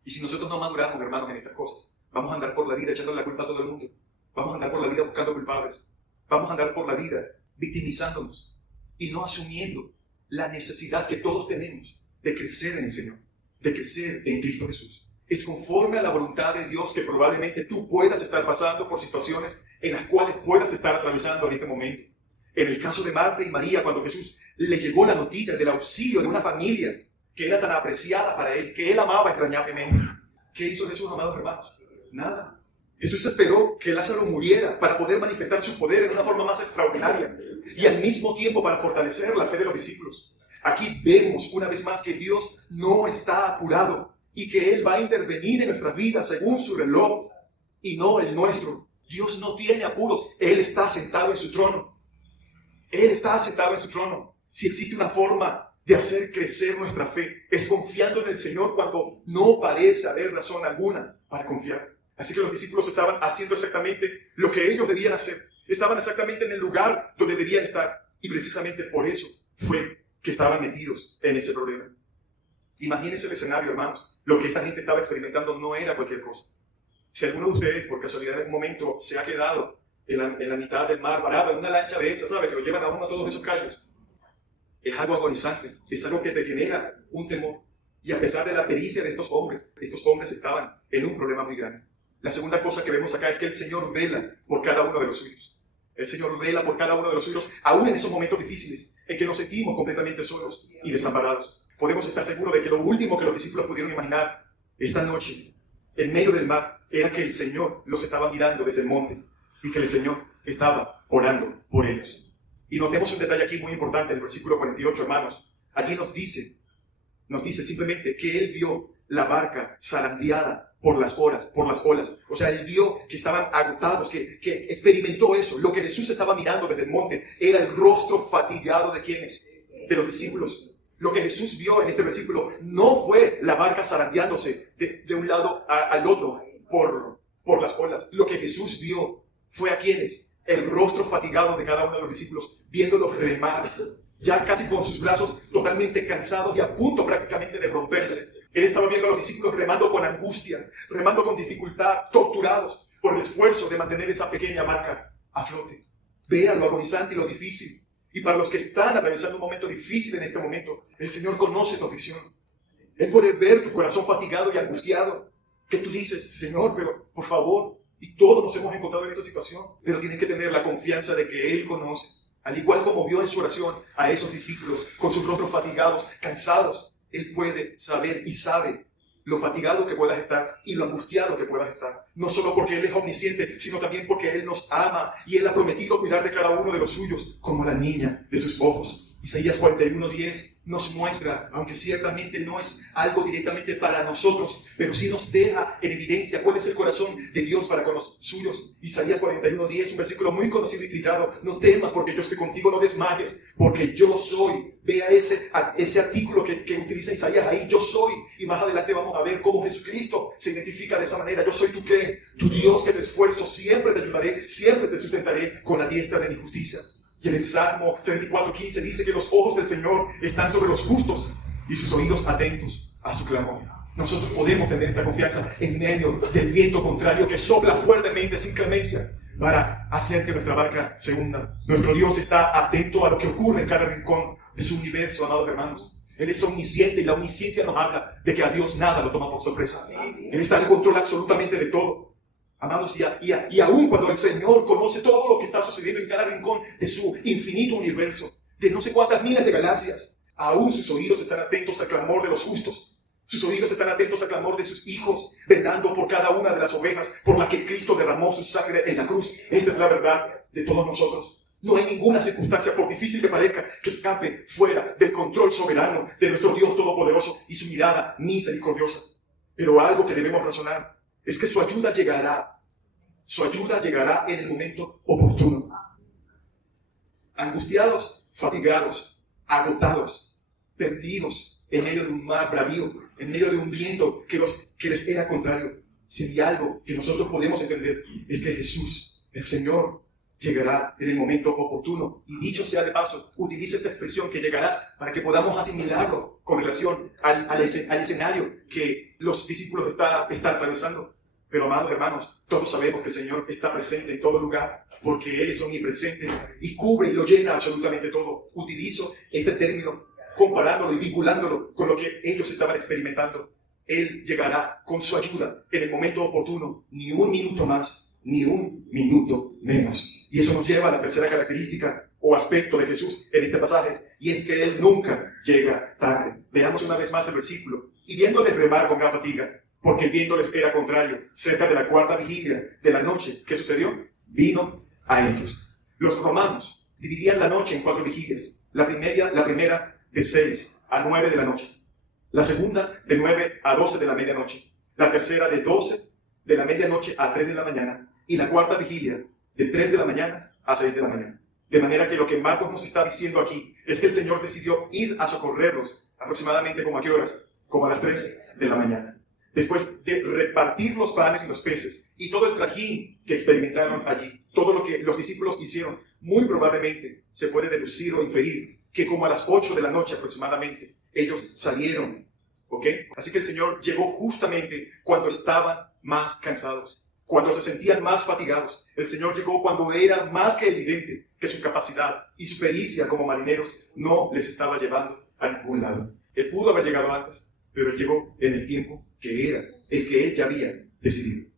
Y si nosotros no maduramos, hermanos, en estas cosas, vamos a andar por la vida echándole la culpa a todo el mundo. Vamos a andar por la vida buscando culpables. Vamos a andar por la vida victimizándonos y no asumiendo la necesidad que todos tenemos de crecer en el Señor, de crecer en Cristo Jesús. Es conforme a la voluntad de Dios que probablemente tú puedas estar pasando por situaciones en las cuales puedas estar atravesando en este momento. En el caso de Marta y María, cuando Jesús le llegó la noticia del auxilio de una familia que era tan apreciada para Él, que Él amaba entrañablemente. ¿Qué hizo Jesús, amados hermanos? Nada. Jesús esperó que Lázaro muriera para poder manifestar su poder en una forma más extraordinaria y al mismo tiempo para fortalecer la fe de los discípulos. Aquí vemos una vez más que Dios no está apurado y que Él va a intervenir en nuestras vidas según su reloj y no el nuestro. Dios no tiene apuros. Él está sentado en su trono. Él está sentado en su trono. Si existe una forma de hacer crecer nuestra fe, es confiando en el Señor cuando no parece haber razón alguna para confiar. Así que los discípulos estaban haciendo exactamente lo que ellos debían hacer. Estaban exactamente en el lugar donde debían estar. Y precisamente por eso fue que estaban metidos en ese problema. Imagínense el escenario, hermanos. Lo que esta gente estaba experimentando no era cualquier cosa. Si alguno de ustedes, por casualidad en algún momento, se ha quedado en la mitad del mar, varado en una lancha de esas, ¿sabe? Que lo llevan a uno a todos esos callos. Es algo agonizante, es algo que te genera un temor. Y a pesar de la pericia de estos hombres estaban en un problema muy grande. La segunda cosa que vemos acá es que el Señor vela por cada uno de los suyos. El Señor vela por cada uno de los suyos, aún en esos momentos difíciles, en que nos sentimos completamente solos y desamparados. Podemos estar seguros de que lo último que los discípulos pudieron imaginar esta noche, en medio del mar, era que el Señor los estaba mirando desde el monte y que el Señor estaba orando por ellos. Y notemos un detalle aquí muy importante en el versículo 48, hermanos. Allí nos dice simplemente que Él vio la barca zarandeada por las olas. O sea, Él vio que estaban agotados, que experimentó eso. Lo que Jesús estaba mirando desde el monte era el rostro fatigado de ¿quiénes? De los discípulos. Lo que Jesús vio en este versículo no fue la barca zarandeándose de un lado al otro por las olas. Lo que Jesús vio fue a ¿quiénes? El rostro fatigado de cada uno de los discípulos, viéndolos remar, ya casi con sus brazos totalmente cansados y a punto prácticamente de romperse. Él estaba viendo a los discípulos remando con angustia, remando con dificultad, torturados por el esfuerzo de mantener esa pequeña barca a flote. Vea lo agonizante y lo difícil. Y para los que están atravesando un momento difícil en este momento, el Señor conoce tu aflicción. Él puede ver tu corazón fatigado y angustiado, que tú dices, Señor, pero por favor. Y todos nos hemos encontrado en esa situación, pero tienes que tener la confianza de que Él conoce, al igual como vio en su oración a esos discípulos con sus rostros fatigados, cansados. Él puede saber y sabe lo fatigado que puedas estar y lo angustiado que puedas estar. No solo porque Él es omnisciente, sino también porque Él nos ama y Él ha prometido cuidar de cada uno de los suyos como la niña de sus ojos. Isaías 41:10 nos muestra, aunque ciertamente no es algo directamente para nosotros, pero sí nos deja en evidencia cuál es el corazón de Dios para con los suyos. Isaías 41:10, un versículo muy conocido y trillado. No temas porque yo estoy contigo, no desmayes, porque yo soy. Vea ese artículo que utiliza Isaías ahí, yo soy. Y más adelante vamos a ver cómo Jesucristo se identifica de esa manera. Yo soy tu ¿qué? Tu Dios que te esfuerzo, siempre te ayudaré, siempre te sustentaré con la diestra de mi justicia. Y en el Salmo 34:15 dice que los ojos del Señor están sobre los justos y sus oídos atentos a su clamor. Nosotros podemos tener esta confianza en medio del viento contrario que sopla fuertemente sin clemencia para hacer que nuestra barca se hunda. Nuestro Dios está atento a lo que ocurre en cada rincón de su universo, amados hermanos. Él es omnisciente y la omnisciencia nos habla de que a Dios nada lo toma por sorpresa. Él está en control absolutamente de todo. Amados, y aún cuando el Señor conoce todo lo que está sucediendo en cada rincón de su infinito universo, de no sé cuántas miles de galaxias, aún sus oídos están atentos al clamor de los justos. Sus oídos están atentos al clamor de sus hijos, velando por cada una de las ovejas por la que Cristo derramó su sangre en la cruz. Esta es la verdad de todos nosotros. No hay ninguna circunstancia, por difícil que parezca, que escape fuera del control soberano de nuestro Dios Todopoderoso y su mirada misericordiosa. Pero algo que debemos razonar es que su ayuda llegará. Su ayuda llegará en el momento oportuno. Angustiados, fatigados, agotados, perdidos en medio de un mar bravío, en medio de un viento que les era contrario. Si hay algo que nosotros podemos entender es que Jesús, el Señor, llegará en el momento oportuno. Y dicho sea de paso, utilizo esta expresión que llegará para que podamos asimilarlo con relación al escenario que los discípulos están atravesando. Pero, amados hermanos, todos sabemos que el Señor está presente en todo lugar, porque Él es omnipresente y cubre y lo llena absolutamente todo. Utilizo este término comparándolo y vinculándolo con lo que ellos estaban experimentando. Él llegará con su ayuda en el momento oportuno, ni un minuto más, ni un minuto menos. Y eso nos lleva a la tercera característica o aspecto de Jesús en este pasaje, y es que Él nunca llega tarde. Veamos una vez más el versículo. Y viéndoles remar con gran fatiga, porque el viento les era contrario, cerca de la cuarta vigilia de la noche, ¿qué sucedió? Vino a ellos. Los romanos dividían la noche en 4 vigilias. La primera de 6 a 9 de la noche. La segunda de 9 a 12 de la medianoche. La tercera de 12 de la medianoche a 3 de la mañana. Y la cuarta vigilia de 3 de la mañana a 6 de la mañana. De manera que lo que Marcos nos está diciendo aquí es que el Señor decidió ir a socorrerlos aproximadamente como a qué horas, como a las 3 de la mañana. Después de repartir los panes y los peces y todo el trajín que experimentaron allí, todo lo que los discípulos hicieron, muy probablemente se puede deducir o inferir que como a las 8 de la noche aproximadamente, ellos salieron, ¿ok? Así que el Señor llegó justamente cuando estaban más cansados, cuando se sentían más fatigados. El Señor llegó cuando era más que evidente que su capacidad y su pericia como marineros no les estaba llevando a ningún lado. Él pudo haber llegado antes, pero Él llegó en el tiempo que era, el que Él ya había decidido.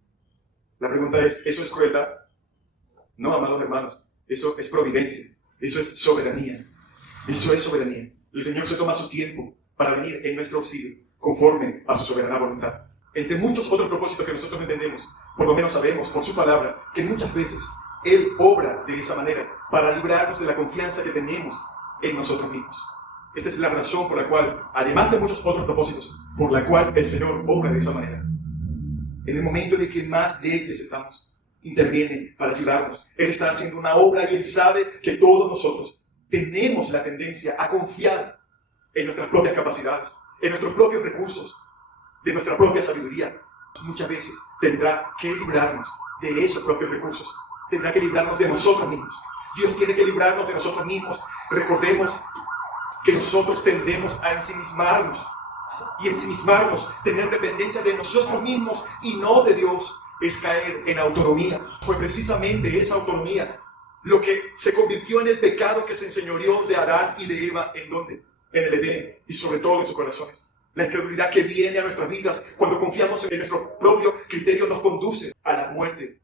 La pregunta es, ¿eso es crueldad? No, amados hermanos, eso es providencia, eso es soberanía. Eso es soberanía. El Señor se toma su tiempo para venir en nuestro auxilio, conforme a su soberana voluntad. Entre muchos otros propósitos que nosotros no entendemos, por lo menos sabemos por su palabra que muchas veces Él obra de esa manera para librarnos de la confianza que tenemos en nosotros mismos. Esta es la razón por la cual, además de muchos otros propósitos, por la cual el Señor obra de esa manera. En el momento en el que más débiles estamos, interviene para ayudarnos. Él está haciendo una obra y Él sabe que todos nosotros tenemos la tendencia a confiar en nuestras propias capacidades, en nuestros propios recursos, de nuestra propia sabiduría. Muchas veces tendrá que librarnos de esos propios recursos, tendrá que librarnos de nosotros mismos. Dios tiene que librarnos de nosotros mismos. Recordemos que nosotros tendemos a ensimismarnos, y ensimismarnos, tener dependencia de nosotros mismos y no de Dios, es caer en autonomía. Fue precisamente esa autonomía lo que se convirtió en el pecado que se enseñoreó de Adán y de Eva, ¿en dónde? En el Edén, y sobre todo en sus corazones. La incredulidad que viene a nuestras vidas cuando confiamos en nuestro propio criterio nos conduce a la muerte,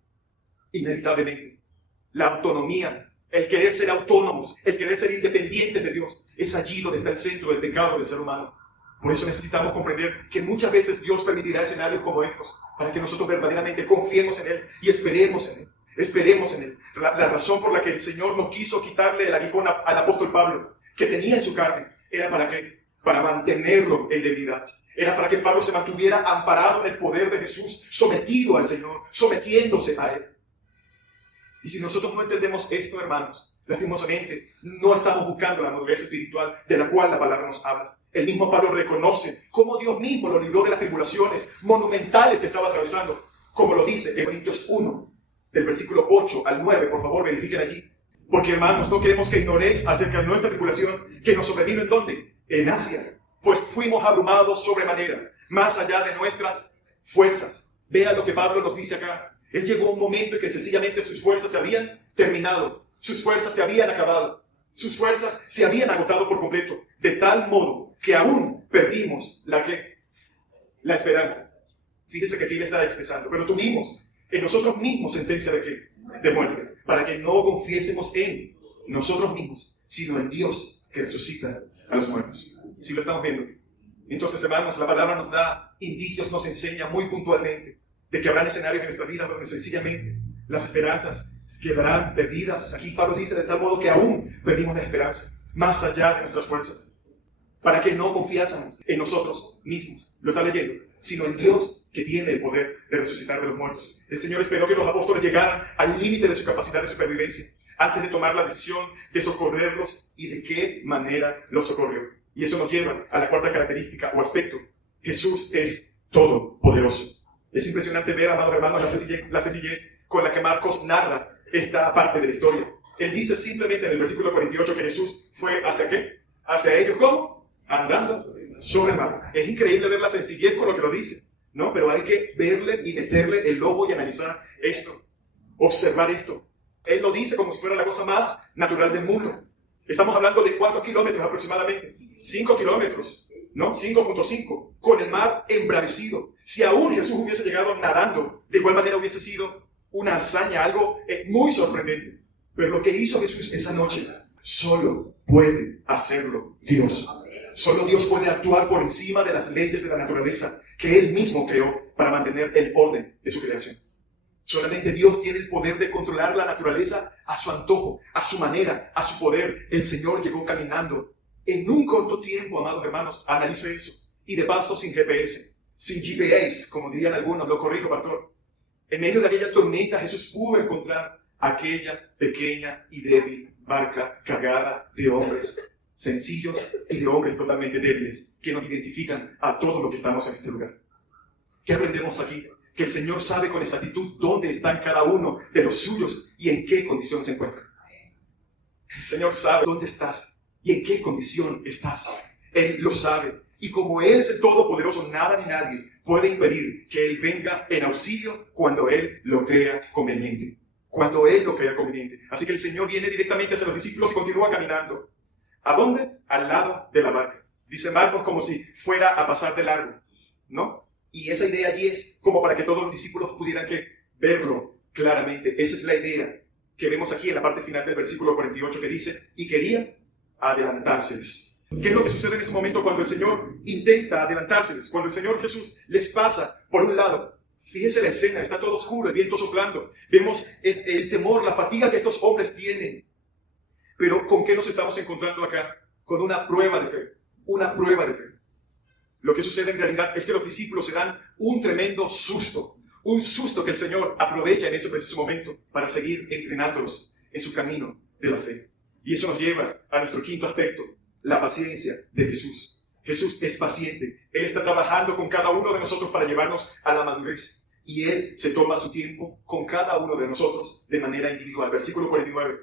inevitablemente. La autonomía, el querer ser autónomos, el querer ser independientes de Dios, es allí donde está el centro del pecado del ser humano. Por eso necesitamos comprender que muchas veces Dios permitirá escenarios como estos, para que nosotros verdaderamente confiemos en Él y esperemos en Él. Esperemos en Él. La razón por la que el Señor no quiso quitarle el aguijón al apóstol Pablo, que tenía en su carne, era para mantenerlo en debilidad. Era para que Pablo se mantuviera amparado en el poder de Jesús, sometido al Señor, sometiéndose a Él. Y si nosotros no entendemos esto, hermanos, lastimosamente, no estamos buscando la madurez espiritual de la cual la palabra nos habla. El mismo Pablo reconoce cómo Dios mismo lo libró de las tribulaciones monumentales que estaba atravesando, como lo dice en Corintios 1, del versículo 8 al 9, por favor, verifiquen allí. Porque, hermanos, no queremos que ignoréis acerca de nuestra tribulación que nos sobrevino ¿en dónde? En Asia. Pues fuimos abrumados sobremanera, más allá de nuestras fuerzas. Vea lo que Pablo nos dice acá. Él llegó a un momento en que sencillamente sus fuerzas se habían terminado, sus fuerzas se habían acabado, sus fuerzas se habían agotado por completo, de tal modo que aún perdimos la esperanza. Fíjese que aquí le está expresando, pero tuvimos en nosotros mismos sentencia de ¿qué? De muerte, para que no confiésemos en nosotros mismos, sino en Dios que resucita a los muertos. Si lo estamos viendo. Entonces, hermanos, la palabra nos da indicios, nos enseña muy puntualmente de que habrá escenarios en nuestras vidas donde sencillamente las esperanzas quedarán perdidas. Aquí Pablo dice de tal modo que aún perdimos la esperanza, más allá de nuestras fuerzas, para que no confiásemos en nosotros mismos, lo está leyendo, sino en Dios que tiene el poder de resucitar de los muertos. El Señor esperó que los apóstoles llegaran al límite de su capacidad de supervivencia antes de tomar la decisión de socorrerlos, y de qué manera los socorrió. Y eso nos lleva a la cuarta característica o aspecto. Jesús es todopoderoso. Es impresionante ver, amados hermanos, la sencillez con la que Marcos narra esta parte de la historia. Él dice simplemente en el versículo 48 que Jesús fue ¿hacia qué? Hacia ellos, ¿cómo? Andando sobre el mar. Es increíble ver la sencillez con lo que lo dice, ¿no? Pero hay que verle y meterle el ojo y analizar esto, observar esto. Él lo dice como si fuera la cosa más natural del mundo. Estamos hablando de ¿cuántos kilómetros aproximadamente? 5 kilómetros, ¿no? 5.5, con el mar embravecido. Si aún Jesús hubiese llegado nadando, de igual manera hubiese sido una hazaña, algo muy sorprendente. Pero lo que hizo Jesús esa noche, solo puede hacerlo Dios. Solo Dios puede actuar por encima de las leyes de la naturaleza que Él mismo creó para mantener el orden de su creación. Solamente Dios tiene el poder de controlar la naturaleza a su antojo, a su manera, a su poder. El Señor llegó caminando en un corto tiempo, amados hermanos, analice eso. Y de paso sin GPS, sin GPS, como dirían algunos, lo corrijo, pastor. En medio de aquella tormenta Jesús pudo encontrar aquella pequeña y débil barca cargada de hombres sencillos y de hombres totalmente débiles que nos identifican a todos los que estamos en este lugar. ¿Qué aprendemos aquí? Que el Señor sabe con exactitud dónde están cada uno de los suyos y en qué condición se encuentran. El Señor sabe dónde estás y en qué condición estás. Él lo sabe. Y como Él es el Todopoderoso, nada ni nadie puede impedir que Él venga en auxilio cuando Él lo crea conveniente. Cuando Él lo crea conveniente. Así que el Señor viene directamente hacia los discípulos y continúa caminando. ¿A dónde? Al lado de la barca. Dice Marcos como si fuera a pasar de largo, ¿no? Y esa idea allí es como para que todos los discípulos pudieran verlo claramente. Esa es la idea que vemos aquí en la parte final del versículo 48 que dice, y quería adelantárseles. ¿Qué es lo que sucede en ese momento cuando el Señor intenta adelantárseles? Cuando el Señor Jesús les pasa por un lado. Fíjese la escena, está todo oscuro, el viento soplando. Vemos el temor, la fatiga que estos hombres tienen. Pero ¿con qué nos estamos encontrando acá? Con una prueba de fe. Una prueba de fe. Lo que sucede en realidad es que los discípulos se dan un tremendo susto. Un susto que el Señor aprovecha en ese preciso momento para seguir entrenándolos en su camino de la fe. Y eso nos lleva a nuestro quinto aspecto, la paciencia de Jesús. Jesús es paciente. Él está trabajando con cada uno de nosotros para llevarnos a la madurez. Y Él se toma su tiempo con cada uno de nosotros de manera individual. Versículo 49.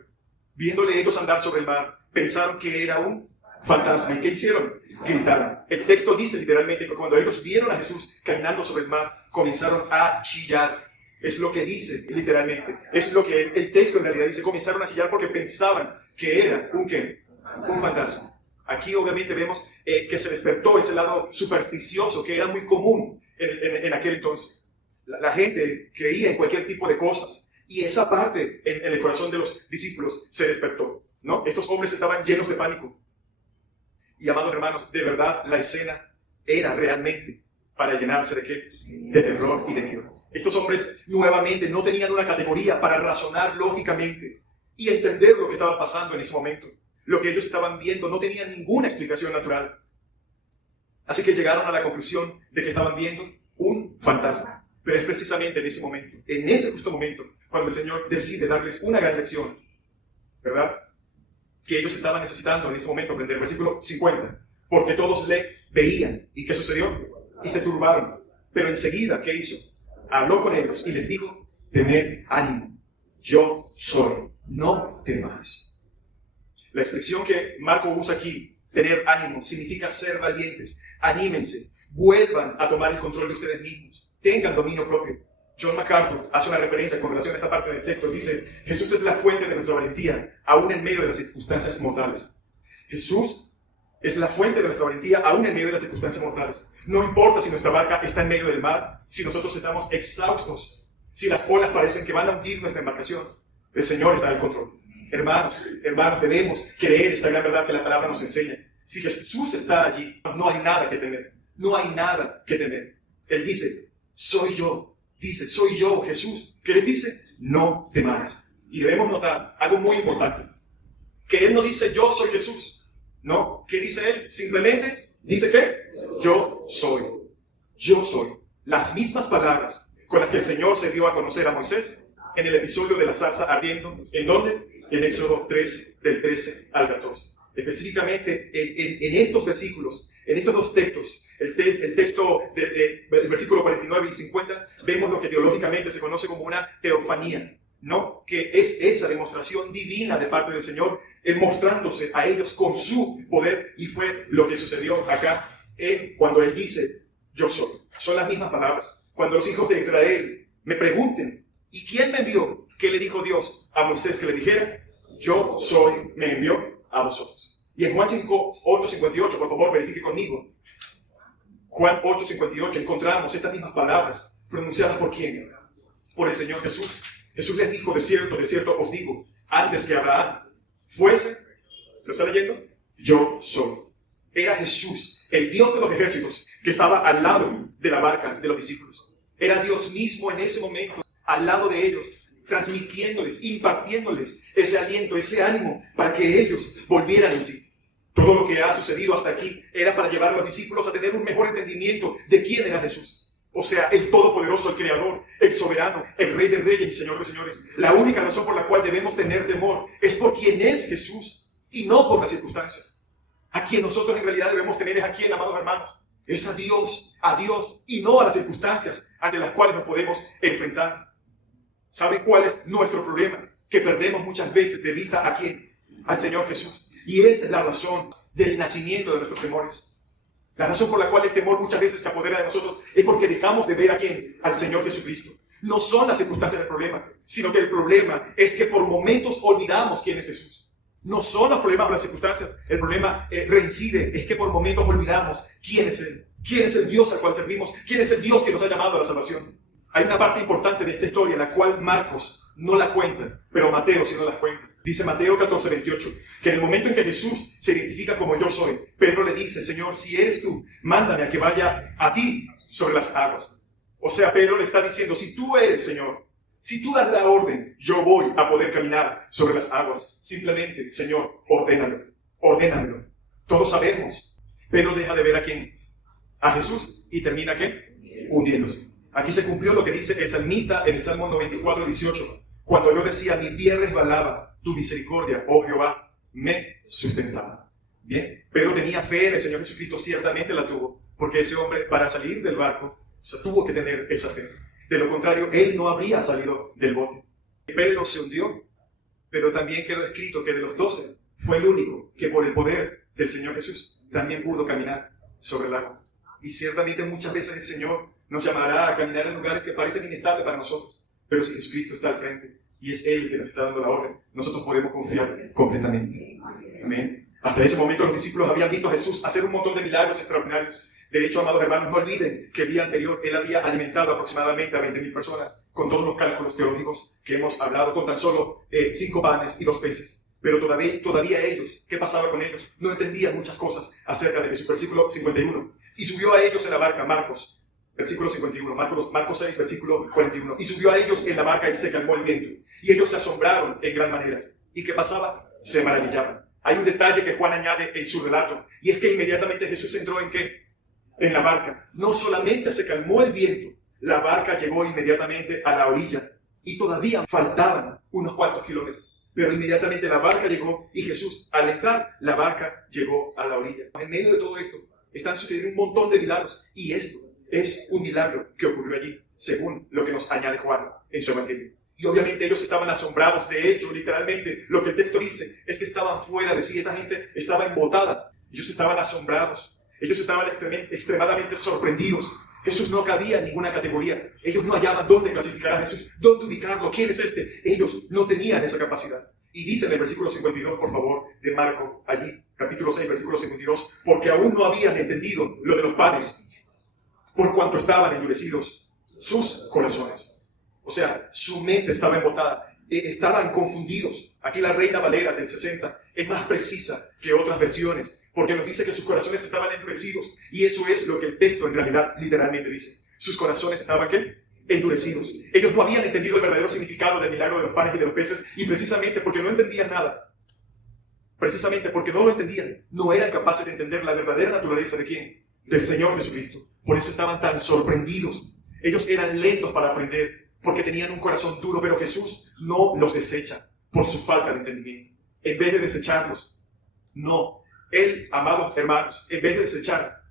Viéndole ellos andar sobre el mar, pensaron que era un fantasma. ¿Y qué hicieron? Gritaron. El texto dice literalmente que cuando ellos vieron a Jesús caminando sobre el mar, comenzaron a chillar. Es lo que dice literalmente. Es lo que el texto en realidad dice. Comenzaron a chillar porque pensaban que era un fantasma. Aquí obviamente vemos que se despertó ese lado supersticioso que era muy común en aquel entonces. La gente creía en cualquier tipo de cosas. Y esa parte en el corazón de los discípulos se despertó, ¿no? Estos hombres estaban llenos de pánico. Y amados hermanos, de verdad la escena era realmente para llenarse de ¿qué? De terror y de miedo. Estos hombres nuevamente no tenían una categoría para razonar lógicamente y entender lo que estaba pasando en ese momento. Lo que ellos estaban viendo no tenía ninguna explicación natural. Así que llegaron a la conclusión de que estaban viendo un fantasma. Pero es precisamente en ese momento, en ese justo momento, cuando el Señor decide darles una gran lección, ¿verdad? Que ellos estaban necesitando en ese momento aprender. Versículo 50. Porque todos le veían. ¿Y qué sucedió? Y se turbaron. Pero enseguida, ¿qué hizo? Habló con ellos y les dijo, tened ánimo. Yo soy. No temáis. La expresión que Marco usa aquí, tener ánimo, significa ser valientes. Anímense. vuelvan a tomar el control de ustedes mismos, tengan dominio propio. John MacArthur hace una referencia con relación a esta parte del texto. Dice, Jesús es la fuente de nuestra valentía, aún en medio de las circunstancias mortales. Jesús es la fuente de nuestra valentía, aún en medio de las circunstancias mortales. No importa si nuestra barca está en medio del mar, si nosotros estamos exhaustos, si las olas parecen que van a hundir nuestra embarcación, el Señor está en el control. Hermanos, debemos creer esta gran verdad que la palabra nos enseña. Si Jesús está allí, no hay nada que temer. No hay nada que temer. Él dice, soy yo. Dice, soy yo, Jesús. ¿Qué les dice? No temáis. Y debemos notar algo muy importante. Que Él no dice, yo soy Jesús. No. ¿Qué dice Él? Simplemente dice que yo soy. Yo soy. Las mismas palabras con las que el Señor se dio a conocer a Moisés en el episodio de la zarza ardiendo. ¿En dónde? En Éxodo 3, del 13 al 14. Específicamente en estos versículos, en estos dos textos, el texto del versículo 49 y 50, vemos lo que teológicamente se conoce como una teofanía, ¿no? Que es esa demostración divina de parte del Señor, mostrándose a ellos con su poder, y fue lo que sucedió acá cuando Él dice, yo soy. Son las mismas palabras. Cuando los hijos de Israel me pregunten, ¿y quién me envió? ¿Qué le dijo Dios a Moisés que le dijera? Yo soy, me envió a vosotros. Y en Juan 8:58, por favor, verifique conmigo. Juan 8:58, encontramos estas mismas palabras pronunciadas por ¿quién? Por el Señor Jesús. Jesús les dijo, de cierto os digo, antes que Abraham fuese, ¿lo está leyendo? Yo soy. Era Jesús, el Dios de los ejércitos, que estaba al lado de la barca de los discípulos. Era Dios mismo en ese momento, al lado de ellos, transmitiéndoles, impartiéndoles ese aliento, ese ánimo, para que ellos volvieran en sí. Todo lo que ha sucedido hasta aquí era para llevar a los discípulos a tener un mejor entendimiento de quién era Jesús. O sea, el Todopoderoso, el Creador, el Soberano, el Rey de Reyes y Señor de Señores. La única razón por la cual debemos tener temor es por quién es Jesús y no por las circunstancias. A quien nosotros en realidad debemos temer es a quién, amados hermanos. Es a Dios y no a las circunstancias ante las cuales nos podemos enfrentar. ¿Sabe cuál es nuestro problema? Que perdemos muchas veces de vista a quién, al Señor Jesús. Y esa es la razón del nacimiento de nuestros temores. La razón por la cual el temor muchas veces se apodera de nosotros es porque dejamos de ver a quién, al Señor Jesucristo. No son las circunstancias del problema, sino que el problema es que por momentos olvidamos quién es Jesús. No son los problemas o las circunstancias, el problema reincide, es que por momentos olvidamos quién es Él, quién es el Dios al cual servimos, quién es el Dios que nos ha llamado a la salvación. Hay una parte importante de esta historia, la cual Marcos no la cuenta, pero Mateo sí no la cuenta. Dice Mateo 14:28, que en el momento en que Jesús se identifica como yo soy, Pedro le dice, Señor, si eres tú, mándame a que vaya a ti sobre las aguas. O sea, Pedro le está diciendo, si tú eres, Señor, si tú das la orden, yo voy a poder caminar sobre las aguas. Simplemente, Señor, ordénamelo. Todos sabemos. Pedro deja de ver a quién, a Jesús, y termina ¿qué? Hundiéndose. Aquí se cumplió lo que dice el salmista en el Salmo 94:18. Cuando yo decía, mi pie resbalaba, tu misericordia, oh Jehová, me sustentaba. Bien, Pedro tenía fe en el Señor Jesucristo, ciertamente la tuvo, porque ese hombre para salir del barco, tuvo que tener esa fe. De lo contrario, él no habría salido del bote. Pedro se hundió, pero también quedó escrito que de los 12 fue el único que por el poder del Señor Jesús también pudo caminar sobre el agua. Y ciertamente muchas veces el Señor nos llamará a caminar en lugares que parecen inestables para nosotros. Pero si Jesucristo está al frente y es Él que nos está dando la orden, nosotros podemos confiar completamente. Amén. Hasta ese momento los discípulos habían visto a Jesús hacer un montón de milagros extraordinarios. De hecho, amados hermanos, no olviden que el día anterior Él había alimentado aproximadamente a 20,000 personas con todos los cálculos teológicos que hemos hablado, con tan solo 5 panes y 2 peces. Pero todavía ellos, ¿qué pasaba con ellos? No entendían muchas cosas acerca de Jesús. Versículo 51. Y subió a ellos en la barca, Marcos, versículo 51, Marcos 6, versículo 41. Y subió a ellos en la barca y se calmó el viento. Y ellos se asombraron en gran manera. ¿Y qué pasaba? Se maravillaban. Hay un detalle que Juan añade en su relato, y es que inmediatamente Jesús entró ¿en qué? En la barca. No solamente se calmó el viento, la barca llegó inmediatamente a la orilla, y todavía faltaban unos cuantos kilómetros. Pero inmediatamente la barca llegó, y Jesús, al entrar, la barca llegó a la orilla. En medio de todo esto, están sucediendo un montón de milagros, y esto es un milagro que ocurrió allí, según lo que nos añade Juan en su evangelio. Y obviamente ellos estaban asombrados. De hecho, literalmente, lo que el texto dice es que estaban fuera de sí. Esa gente estaba embotada. Ellos estaban asombrados. Ellos estaban extremadamente sorprendidos. Jesús no cabía en ninguna categoría. Ellos no hallaban dónde clasificar a Jesús, dónde ubicarlo, quién es este. Ellos no tenían esa capacidad. Y dice en el versículo 52, por favor, de Marco, allí, capítulo 6, versículo 52, porque aún no habían entendido lo de los panes, por cuanto estaban endurecidos sus corazones. O sea, su mente estaba embotada, estaban confundidos. Aquí la Reina Valera del 60 es más precisa que otras versiones, porque nos dice que sus corazones estaban endurecidos, y eso es lo que el texto en realidad literalmente dice. Sus corazones estaban, ¿qué? Endurecidos. Ellos no habían entendido el verdadero significado del milagro de los panes y de los peces, y precisamente porque no entendían nada, precisamente porque no lo entendían, no eran capaces de entender la verdadera naturaleza de ¿quién? Del Señor Jesucristo. Por eso estaban tan sorprendidos. Ellos eran lentos para aprender, porque tenían un corazón duro, pero Jesús no los desecha por su falta de entendimiento. En vez de desecharlos, no. Él, amados hermanos, en vez de desechar,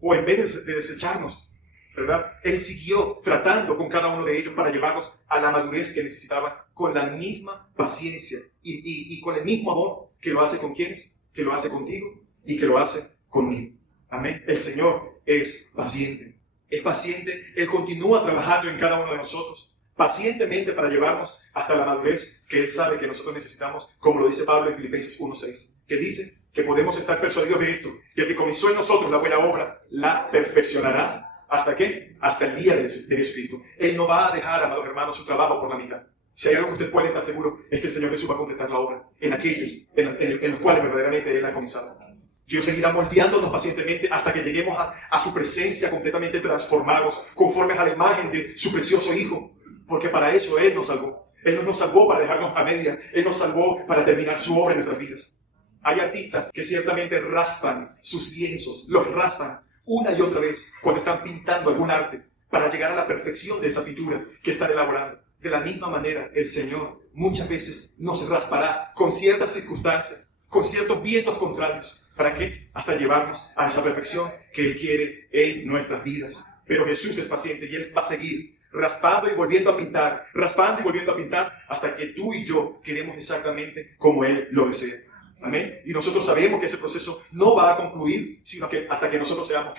o en vez de desecharnos, ¿verdad? Él siguió tratando con cada uno de ellos para llevarlos a la madurez que necesitaban, con la misma paciencia y con el mismo amor que lo hace con quienes, que lo hace contigo y que lo hace conmigo. Amén. El Señor es paciente. Es paciente. Él continúa trabajando en cada uno de nosotros, pacientemente para llevarnos hasta la madurez que Él sabe que nosotros necesitamos, como lo dice Pablo en Filipenses 1:6, que dice que podemos estar persuadidos de esto, que el que comenzó en nosotros la buena obra, la perfeccionará. ¿Hasta qué? Hasta el día de Jesucristo. Él no va a dejar, amados hermanos, su trabajo por la mitad. Si hay algo que usted puede estar seguro, es que el Señor Jesús va a completar la obra en aquellos en los cuales verdaderamente Él ha comenzado. Dios seguirá moldeándonos pacientemente hasta que lleguemos a su presencia completamente transformados, conformes a la imagen de su precioso Hijo. Porque para eso Él nos salvó. Él no nos salvó para dejarnos a media. Él nos salvó para terminar su obra en nuestras vidas. Hay artistas que ciertamente raspan sus lienzos, los raspan una y otra vez cuando están pintando algún arte para llegar a la perfección de esa pintura que están elaborando. De la misma manera, el Señor muchas veces nos raspará con ciertas circunstancias, con ciertos vientos contrarios. ¿Para qué? Hasta llevarnos a esa perfección que Él quiere en nuestras vidas. Pero Jesús es paciente y Él va a seguir raspando y volviendo a pintar, raspando y volviendo a pintar, hasta que tú y yo queremos exactamente como Él lo desea. Amén. Y nosotros sabemos que ese proceso no va a concluir, sino que hasta que nosotros seamos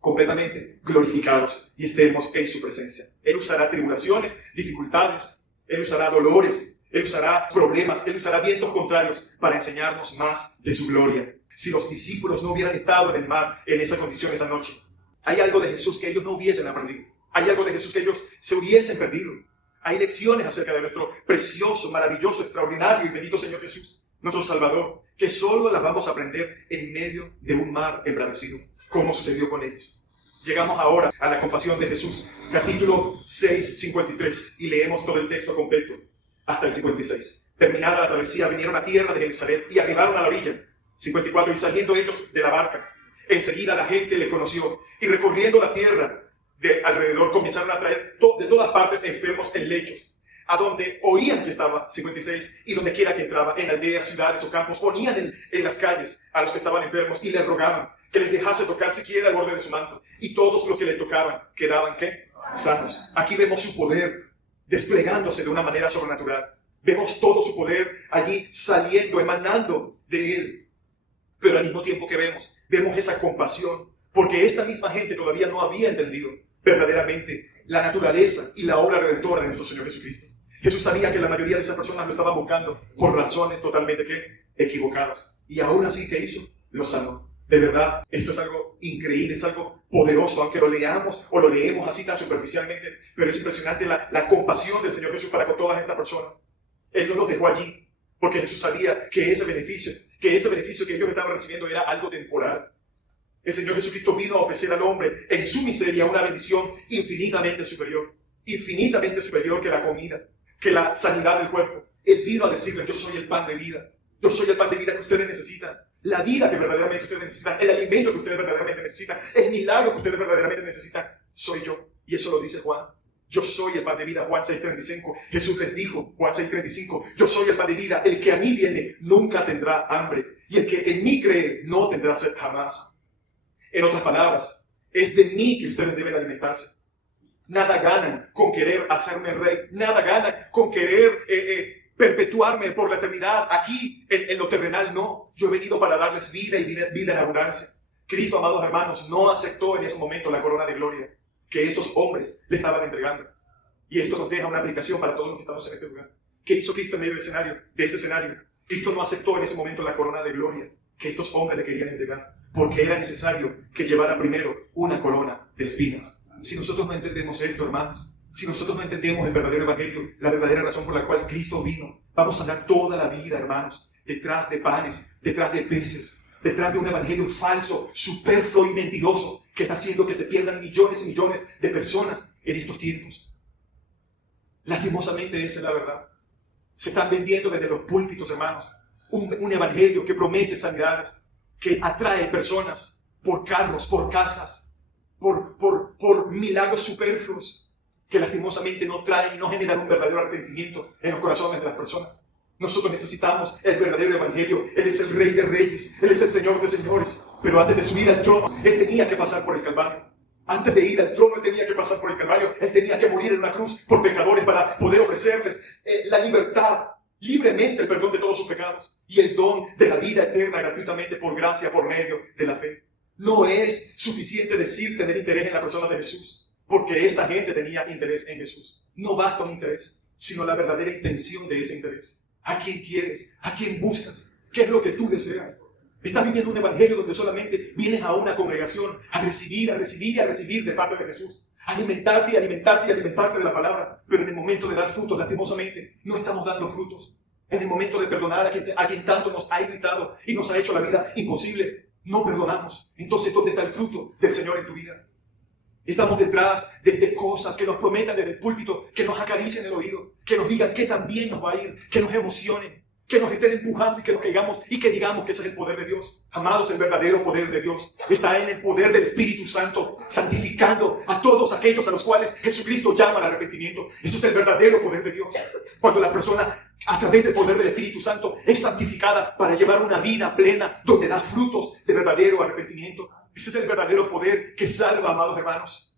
completamente glorificados y estemos en su presencia. Él usará tribulaciones, dificultades, Él usará dolores, Él usará problemas, Él usará vientos contrarios para enseñarnos más de su gloria. Si los discípulos no hubieran estado en el mar en esa condición esa noche, hay algo de Jesús que ellos no hubiesen aprendido. Hay algo de Jesús que ellos se hubiesen perdido. Hay lecciones acerca de nuestro precioso, maravilloso, extraordinario y bendito Señor Jesús, nuestro Salvador, que solo las vamos a aprender en medio de un mar embravecido, como sucedió con ellos. Llegamos ahora a la compasión de Jesús, capítulo 6, 53, y leemos todo el texto completo hasta el 56. Terminada la travesía, vinieron a tierra de Genesaret y arribaron a la orilla. 54, y saliendo ellos de la barca, enseguida la gente le conoció, y recorriendo la tierra de alrededor comenzaron a traer de todas partes enfermos en lechos, a donde oían que estaba, 56, y donde quiera que entraba, en aldeas, ciudades o campos, ponían en las calles a los que estaban enfermos y les rogaban que les dejase tocar siquiera el borde de su manto, y todos los que le tocaban quedaban, ¿qué? Sanos. Aquí vemos su poder desplegándose de una manera sobrenatural. Vemos todo su poder allí saliendo, emanando de Él. Pero al mismo tiempo que vemos esa compasión, porque esta misma gente todavía no había entendido verdaderamente la naturaleza y la obra redentora de nuestro Señor Jesucristo. Jesús sabía que la mayoría de esas personas lo estaban buscando por razones totalmente equivocadas. Y aún así, ¿qué hizo? Los sanó. De verdad, esto es algo increíble, es algo poderoso, aunque lo leamos o lo leemos así tan superficialmente, pero es impresionante la compasión del Señor Jesús para con todas estas personas. Él no los dejó allí, porque Jesús sabía que ese beneficio que ellos estaban recibiendo era algo temporal. El Señor Jesucristo vino a ofrecer al hombre en su miseria una bendición infinitamente superior que la comida, que la sanidad del cuerpo. Él vino a decirles: yo soy el pan de vida, yo soy el pan de vida que ustedes necesitan, la vida que verdaderamente ustedes necesitan, el alimento que ustedes verdaderamente necesitan, el milagro que ustedes verdaderamente necesitan, soy yo. Y eso lo dice Juan. Yo soy el pan de vida, Juan 6:35. Jesús les dijo, Juan 6:35, yo soy el pan de vida, el que a mí viene nunca tendrá hambre, y el que en mí cree no tendrá sed jamás. En otras palabras, es de mí que ustedes deben alimentarse. Nada ganan con querer hacerme rey, nada ganan con querer perpetuarme por la eternidad aquí en lo terrenal. No, yo he venido para darles vida y vida en abundancia. Cristo, amados hermanos, no aceptó en ese momento la corona de gloria que esos hombres le estaban entregando. Y esto nos deja una aplicación para todos los que estamos en este lugar. ¿Qué hizo Cristo en medio de ese escenario? Cristo no aceptó en ese momento la corona de gloria que estos hombres le querían entregar, porque era necesario que llevara primero una corona de espinas. Si nosotros no entendemos esto, hermanos, si nosotros no entendemos el verdadero evangelio, la verdadera razón por la cual Cristo vino, vamos a andar toda la vida, hermanos, detrás de panes, detrás de peces, detrás de un evangelio falso, superfluo y mentiroso, que está haciendo que se pierdan millones y millones de personas en estos tiempos. Lastimosamente esa es la verdad. Se están vendiendo desde los púlpitos, hermanos, un evangelio que promete sanidades, que atrae personas por carros, por casas, por milagros superfluos, que lastimosamente no traen y no generan un verdadero arrepentimiento en los corazones de las personas. Nosotros necesitamos el verdadero evangelio. Él es el Rey de Reyes, Él es el Señor de Señores. Pero antes de subir al trono, Él tenía que pasar por el Calvario. Antes de ir al trono, Él tenía que pasar por el Calvario. Él tenía que morir en una cruz por pecadores para poder ofrecerles la libertad, libremente el perdón de todos sus pecados y el don de la vida eterna gratuitamente por gracia, por medio de la fe. No es suficiente decir tener interés en la persona de Jesús, porque esta gente tenía interés en Jesús. No basta un interés, sino la verdadera intención de ese interés. ¿A quién quieres? ¿A quién buscas? ¿Qué es lo que tú deseas? Estás viviendo un evangelio donde solamente vienes a una congregación a recibir de parte de Jesús. Alimentarte y alimentarte y alimentarte de la palabra. Pero en el momento de dar frutos, lastimosamente, no estamos dando frutos. En el momento de perdonar a quien tanto nos ha irritado y nos ha hecho la vida imposible, no perdonamos. Entonces, ¿dónde está el fruto del Señor en tu vida? Estamos detrás de cosas que nos prometan desde el púlpito, que nos acaricien el oído, que nos digan que también nos va a ir, que nos emocionen, que nos estén empujando y que nos caigamos y que digamos que ese es el poder de Dios. Amados, el verdadero poder de Dios está en el poder del Espíritu Santo, santificando a todos aquellos a los cuales Jesucristo llama al arrepentimiento. Eso es el verdadero poder de Dios. Cuando la persona, a través del poder del Espíritu Santo, es santificada para llevar una vida plena donde da frutos de verdadero arrepentimiento. Ese es el verdadero poder que salva, amados hermanos.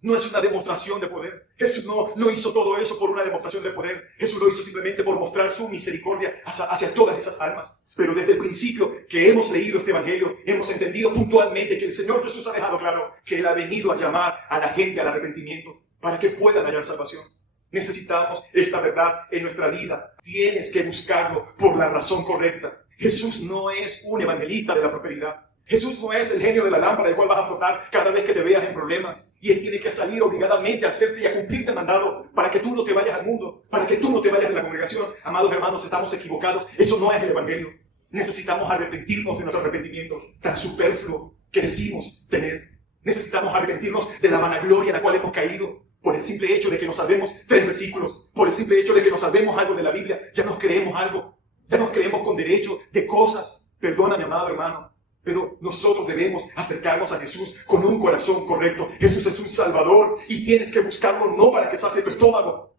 No es una demostración de poder. Jesús no hizo todo eso por una demostración de poder. Jesús lo hizo simplemente por mostrar su misericordia hacia todas esas almas. Pero desde el principio que hemos leído este evangelio, hemos entendido puntualmente que el Señor Jesús ha dejado claro que Él ha venido a llamar a la gente al arrepentimiento para que puedan hallar salvación. Necesitamos esta verdad en nuestra vida. Tienes que buscarlo por la razón correcta. Jesús no es un evangelista de la prosperidad. Jesús no es el genio de la lámpara del cual vas a frotar cada vez que te veas en problemas. Y Él tiene que salir obligadamente a hacerte y a cumplirte el mandado para que tú no te vayas al mundo, para que tú no te vayas de la congregación. Amados hermanos, estamos equivocados. Eso no es el evangelio. Necesitamos arrepentirnos de nuestro arrepentimiento tan superfluo que decimos tener. Necesitamos arrepentirnos de la vanagloria en la cual hemos caído. Por el simple hecho de que nos sabemos 3 versículos, por el simple hecho de que nos sabemos algo de la Biblia, ya nos creemos algo. Ya nos creemos con derecho de cosas. Perdóname, amado hermano. Pero nosotros debemos acercarnos a Jesús con un corazón correcto. Jesús es un Salvador y tienes que buscarlo no para que sacie tu estómago.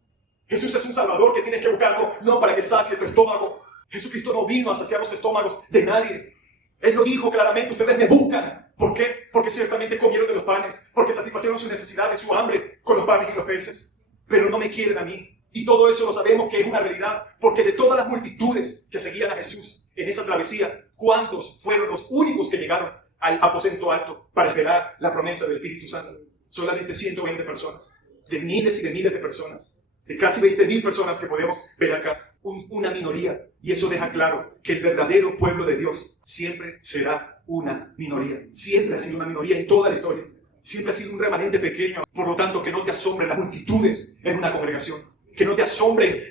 Jesús es un Salvador que tienes que buscarlo no para que sacie tu estómago. Jesucristo no vino a saciar los estómagos de nadie. Él lo dijo claramente, ustedes me buscan. ¿Por qué? Porque ciertamente comieron de los panes, porque satisfacieron su necesidad de su hambre con los panes y los peces. Pero no me quieren a mí. Y todo eso lo sabemos que es una realidad, porque de todas las multitudes que seguían a Jesús en esa travesía, ¿cuántos fueron los únicos que llegaron al aposento alto para esperar la promesa del Espíritu Santo? Solamente 120 personas, de miles y de miles de personas, de casi 20,000 personas que podemos ver acá, una minoría. Y eso deja claro que el verdadero pueblo de Dios siempre será una minoría. Siempre ha sido una minoría en toda la historia. Siempre ha sido un remanente pequeño. Por lo tanto, que no te asombren las multitudes en una congregación. Que no te asombren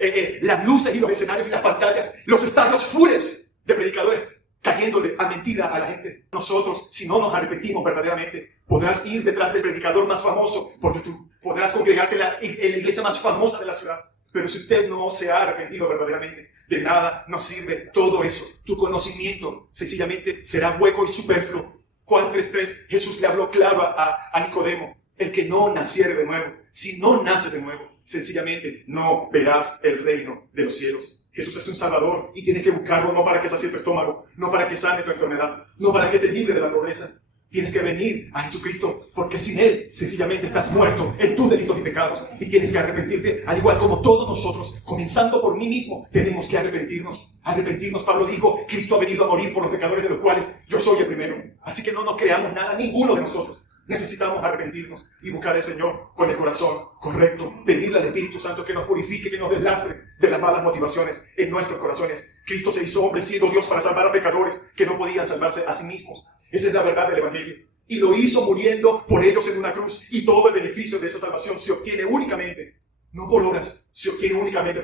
las luces y los escenarios y las pantallas, los estadios fules de predicadores cayéndole a mentira a la gente. Nosotros, si no nos arrepentimos verdaderamente, podrás ir detrás del predicador más famoso por YouTube, podrás congregarte en la iglesia más famosa de la ciudad, pero si usted no se ha arrepentido verdaderamente, de nada nos sirve todo eso. Tu conocimiento sencillamente será hueco y superfluo. Juan 3:3, Jesús le habló claro a Nicodemo: el que no naciere de nuevo, si no nace de nuevo, sencillamente no verás el reino de los cielos. Jesús es un Salvador y tienes que buscarlo no para que sacie tu estómago, no para que sane tu enfermedad, no para que te libre de la pobreza. Tienes que venir a Jesucristo, porque sin Él sencillamente estás muerto en tus delitos y pecados, y tienes que arrepentirte, al igual como todos nosotros, comenzando por mí mismo, tenemos que arrepentirnos. Arrepentirnos, Pablo dijo, Cristo ha venido a morir por los pecadores, de los cuales yo soy el primero. Así que no nos creamos nada, ninguno de nosotros. Necesitamos arrepentirnos y buscar al Señor con el corazón correcto, pedirle al Espíritu Santo que nos purifique, que nos deslastre de las malas motivaciones en nuestros corazones. Cristo se hizo hombre siendo Dios para salvar a pecadores que no podían salvarse a sí mismos. Esa es la verdad del Evangelio. Y lo hizo muriendo por ellos en una cruz. Y todo el beneficio de esa salvación se obtiene únicamente, no por obras, se obtiene únicamente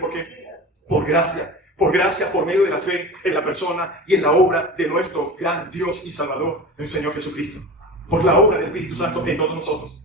por gracia. Por gracia, por medio de la fe en la persona y en la obra de nuestro gran Dios y Salvador, el Señor Jesucristo. Por la obra del Espíritu Santo en todos nosotros.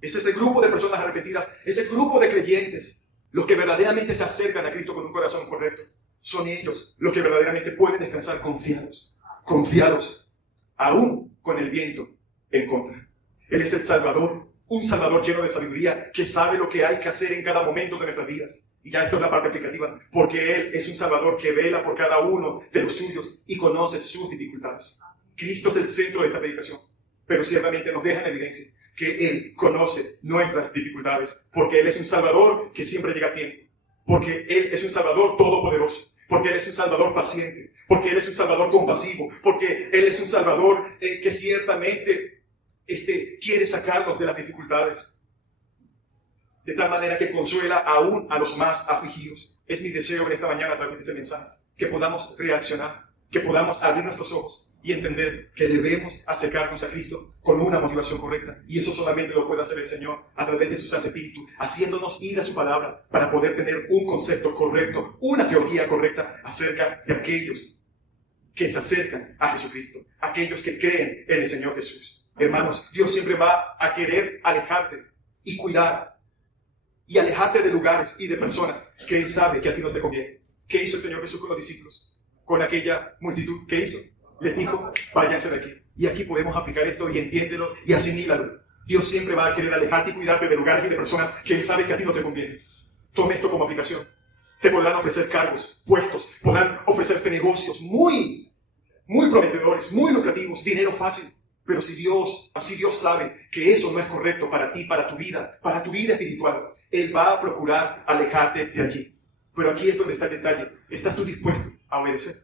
Es ese grupo de personas arrepentidas, ese grupo de creyentes, los que verdaderamente se acercan a Cristo con un corazón correcto. Son ellos los que verdaderamente pueden descansar confiados, aún con el viento en contra. Él es el Salvador, un Salvador lleno de sabiduría, que sabe lo que hay que hacer en cada momento de nuestras vidas. Y ya esto es la parte aplicativa, porque Él es un Salvador que vela por cada uno de los suyos y conoce sus dificultades. Cristo es el centro de esta predicación. Pero ciertamente nos deja en evidencia que Él conoce nuestras dificultades, porque Él es un Salvador que siempre llega a tiempo, porque Él es un Salvador todopoderoso, porque Él es un Salvador paciente, porque Él es un Salvador compasivo, porque Él es un Salvador que ciertamente quiere sacarnos de las dificultades, de tal manera que consuela aún a los más afligidos. Es mi deseo en esta mañana a través de este mensaje, que podamos reaccionar, que podamos abrir nuestros ojos y entender que debemos acercarnos a Cristo con una motivación correcta. Y eso solamente lo puede hacer el Señor a través de su Santo Espíritu, haciéndonos ir a su palabra para poder tener un concepto correcto, una teología correcta acerca de aquellos que se acercan a Jesucristo, aquellos que creen en el Señor Jesús. Hermanos, Dios siempre va a querer alejarte y cuidar y alejarte de lugares y de personas que Él sabe que a ti no te conviene. ¿Qué hizo el Señor Jesús con los discípulos? Con aquella multitud, ¿qué hizo? Les dijo, váyanse de aquí. Y aquí podemos aplicar esto y entiéndelo y asimílalo. Dios siempre va a querer alejarte y cuidarte de lugares y de personas que Él sabe que a ti no te conviene. Tome esto como aplicación. Te podrán ofrecer cargos, puestos, podrán ofrecerte negocios muy prometedores, muy lucrativos, dinero fácil. Pero si Dios sabe que eso no es correcto para ti, para tu vida espiritual, Él va a procurar alejarte de allí. Pero aquí es donde está el detalle. ¿Estás tú dispuesto a obedecer?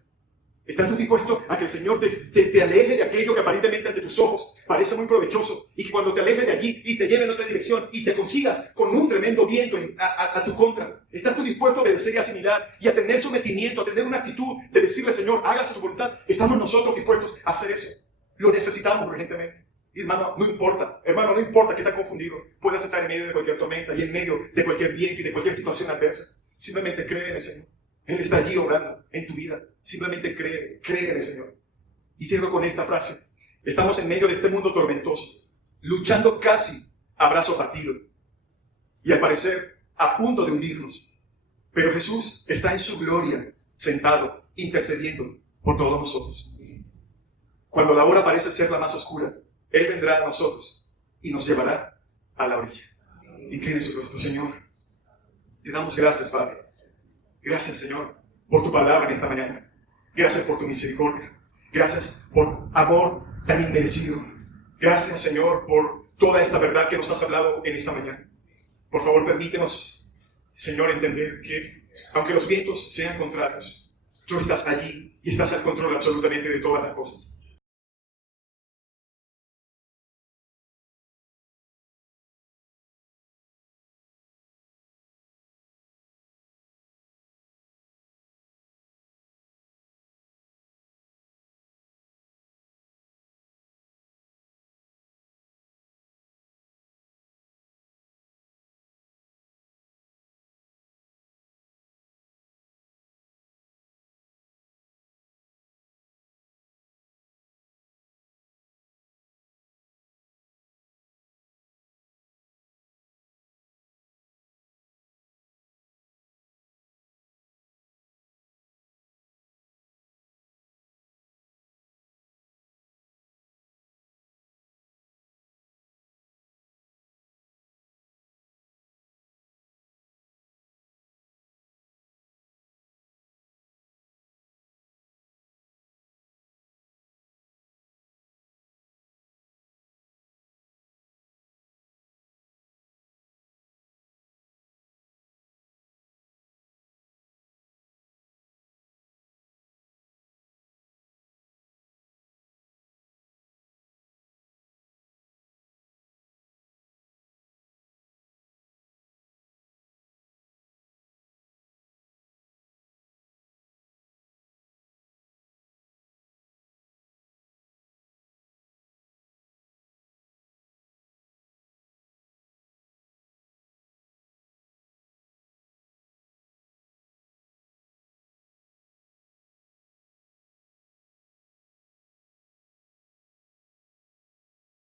¿Estás tú dispuesto a que el Señor te aleje de aquello que aparentemente ante tus ojos parece muy provechoso, y que cuando te alejes de allí y te lleve en otra dirección y te consigas con un tremendo viento a tu contra? ¿Estás tú dispuesto a obedecer y asimilar y a tener sometimiento, a tener una actitud de decirle, Señor, hágase tu voluntad? ¿Estamos nosotros dispuestos a hacer eso? Lo necesitamos urgentemente. Hermano, no importa que estás confundido. Puedes estar en medio de cualquier tormenta y en medio de cualquier viento y de cualquier situación adversa. Simplemente cree en el Señor. Él está allí obrando en tu vida. Simplemente cree en el Señor. Y cierro con esta frase. Estamos en medio de este mundo tormentoso, luchando casi a brazo partido y al parecer a punto de hundirnos. Pero Jesús está en su gloria, sentado, intercediendo por todos nosotros. Cuando la hora parece ser la más oscura, Él vendrá a nosotros y nos llevará a la orilla. Incline su rostro, Señor. Te damos gracias, Padre. Gracias, Señor, por tu palabra en esta mañana. Gracias por tu misericordia. Gracias por amor tan inmerecido. Gracias, Señor, por toda esta verdad que nos has hablado en esta mañana. Por favor, permítenos, Señor, entender que, aunque los vientos sean contrarios, tú estás allí y estás al control absolutamente de todas las cosas.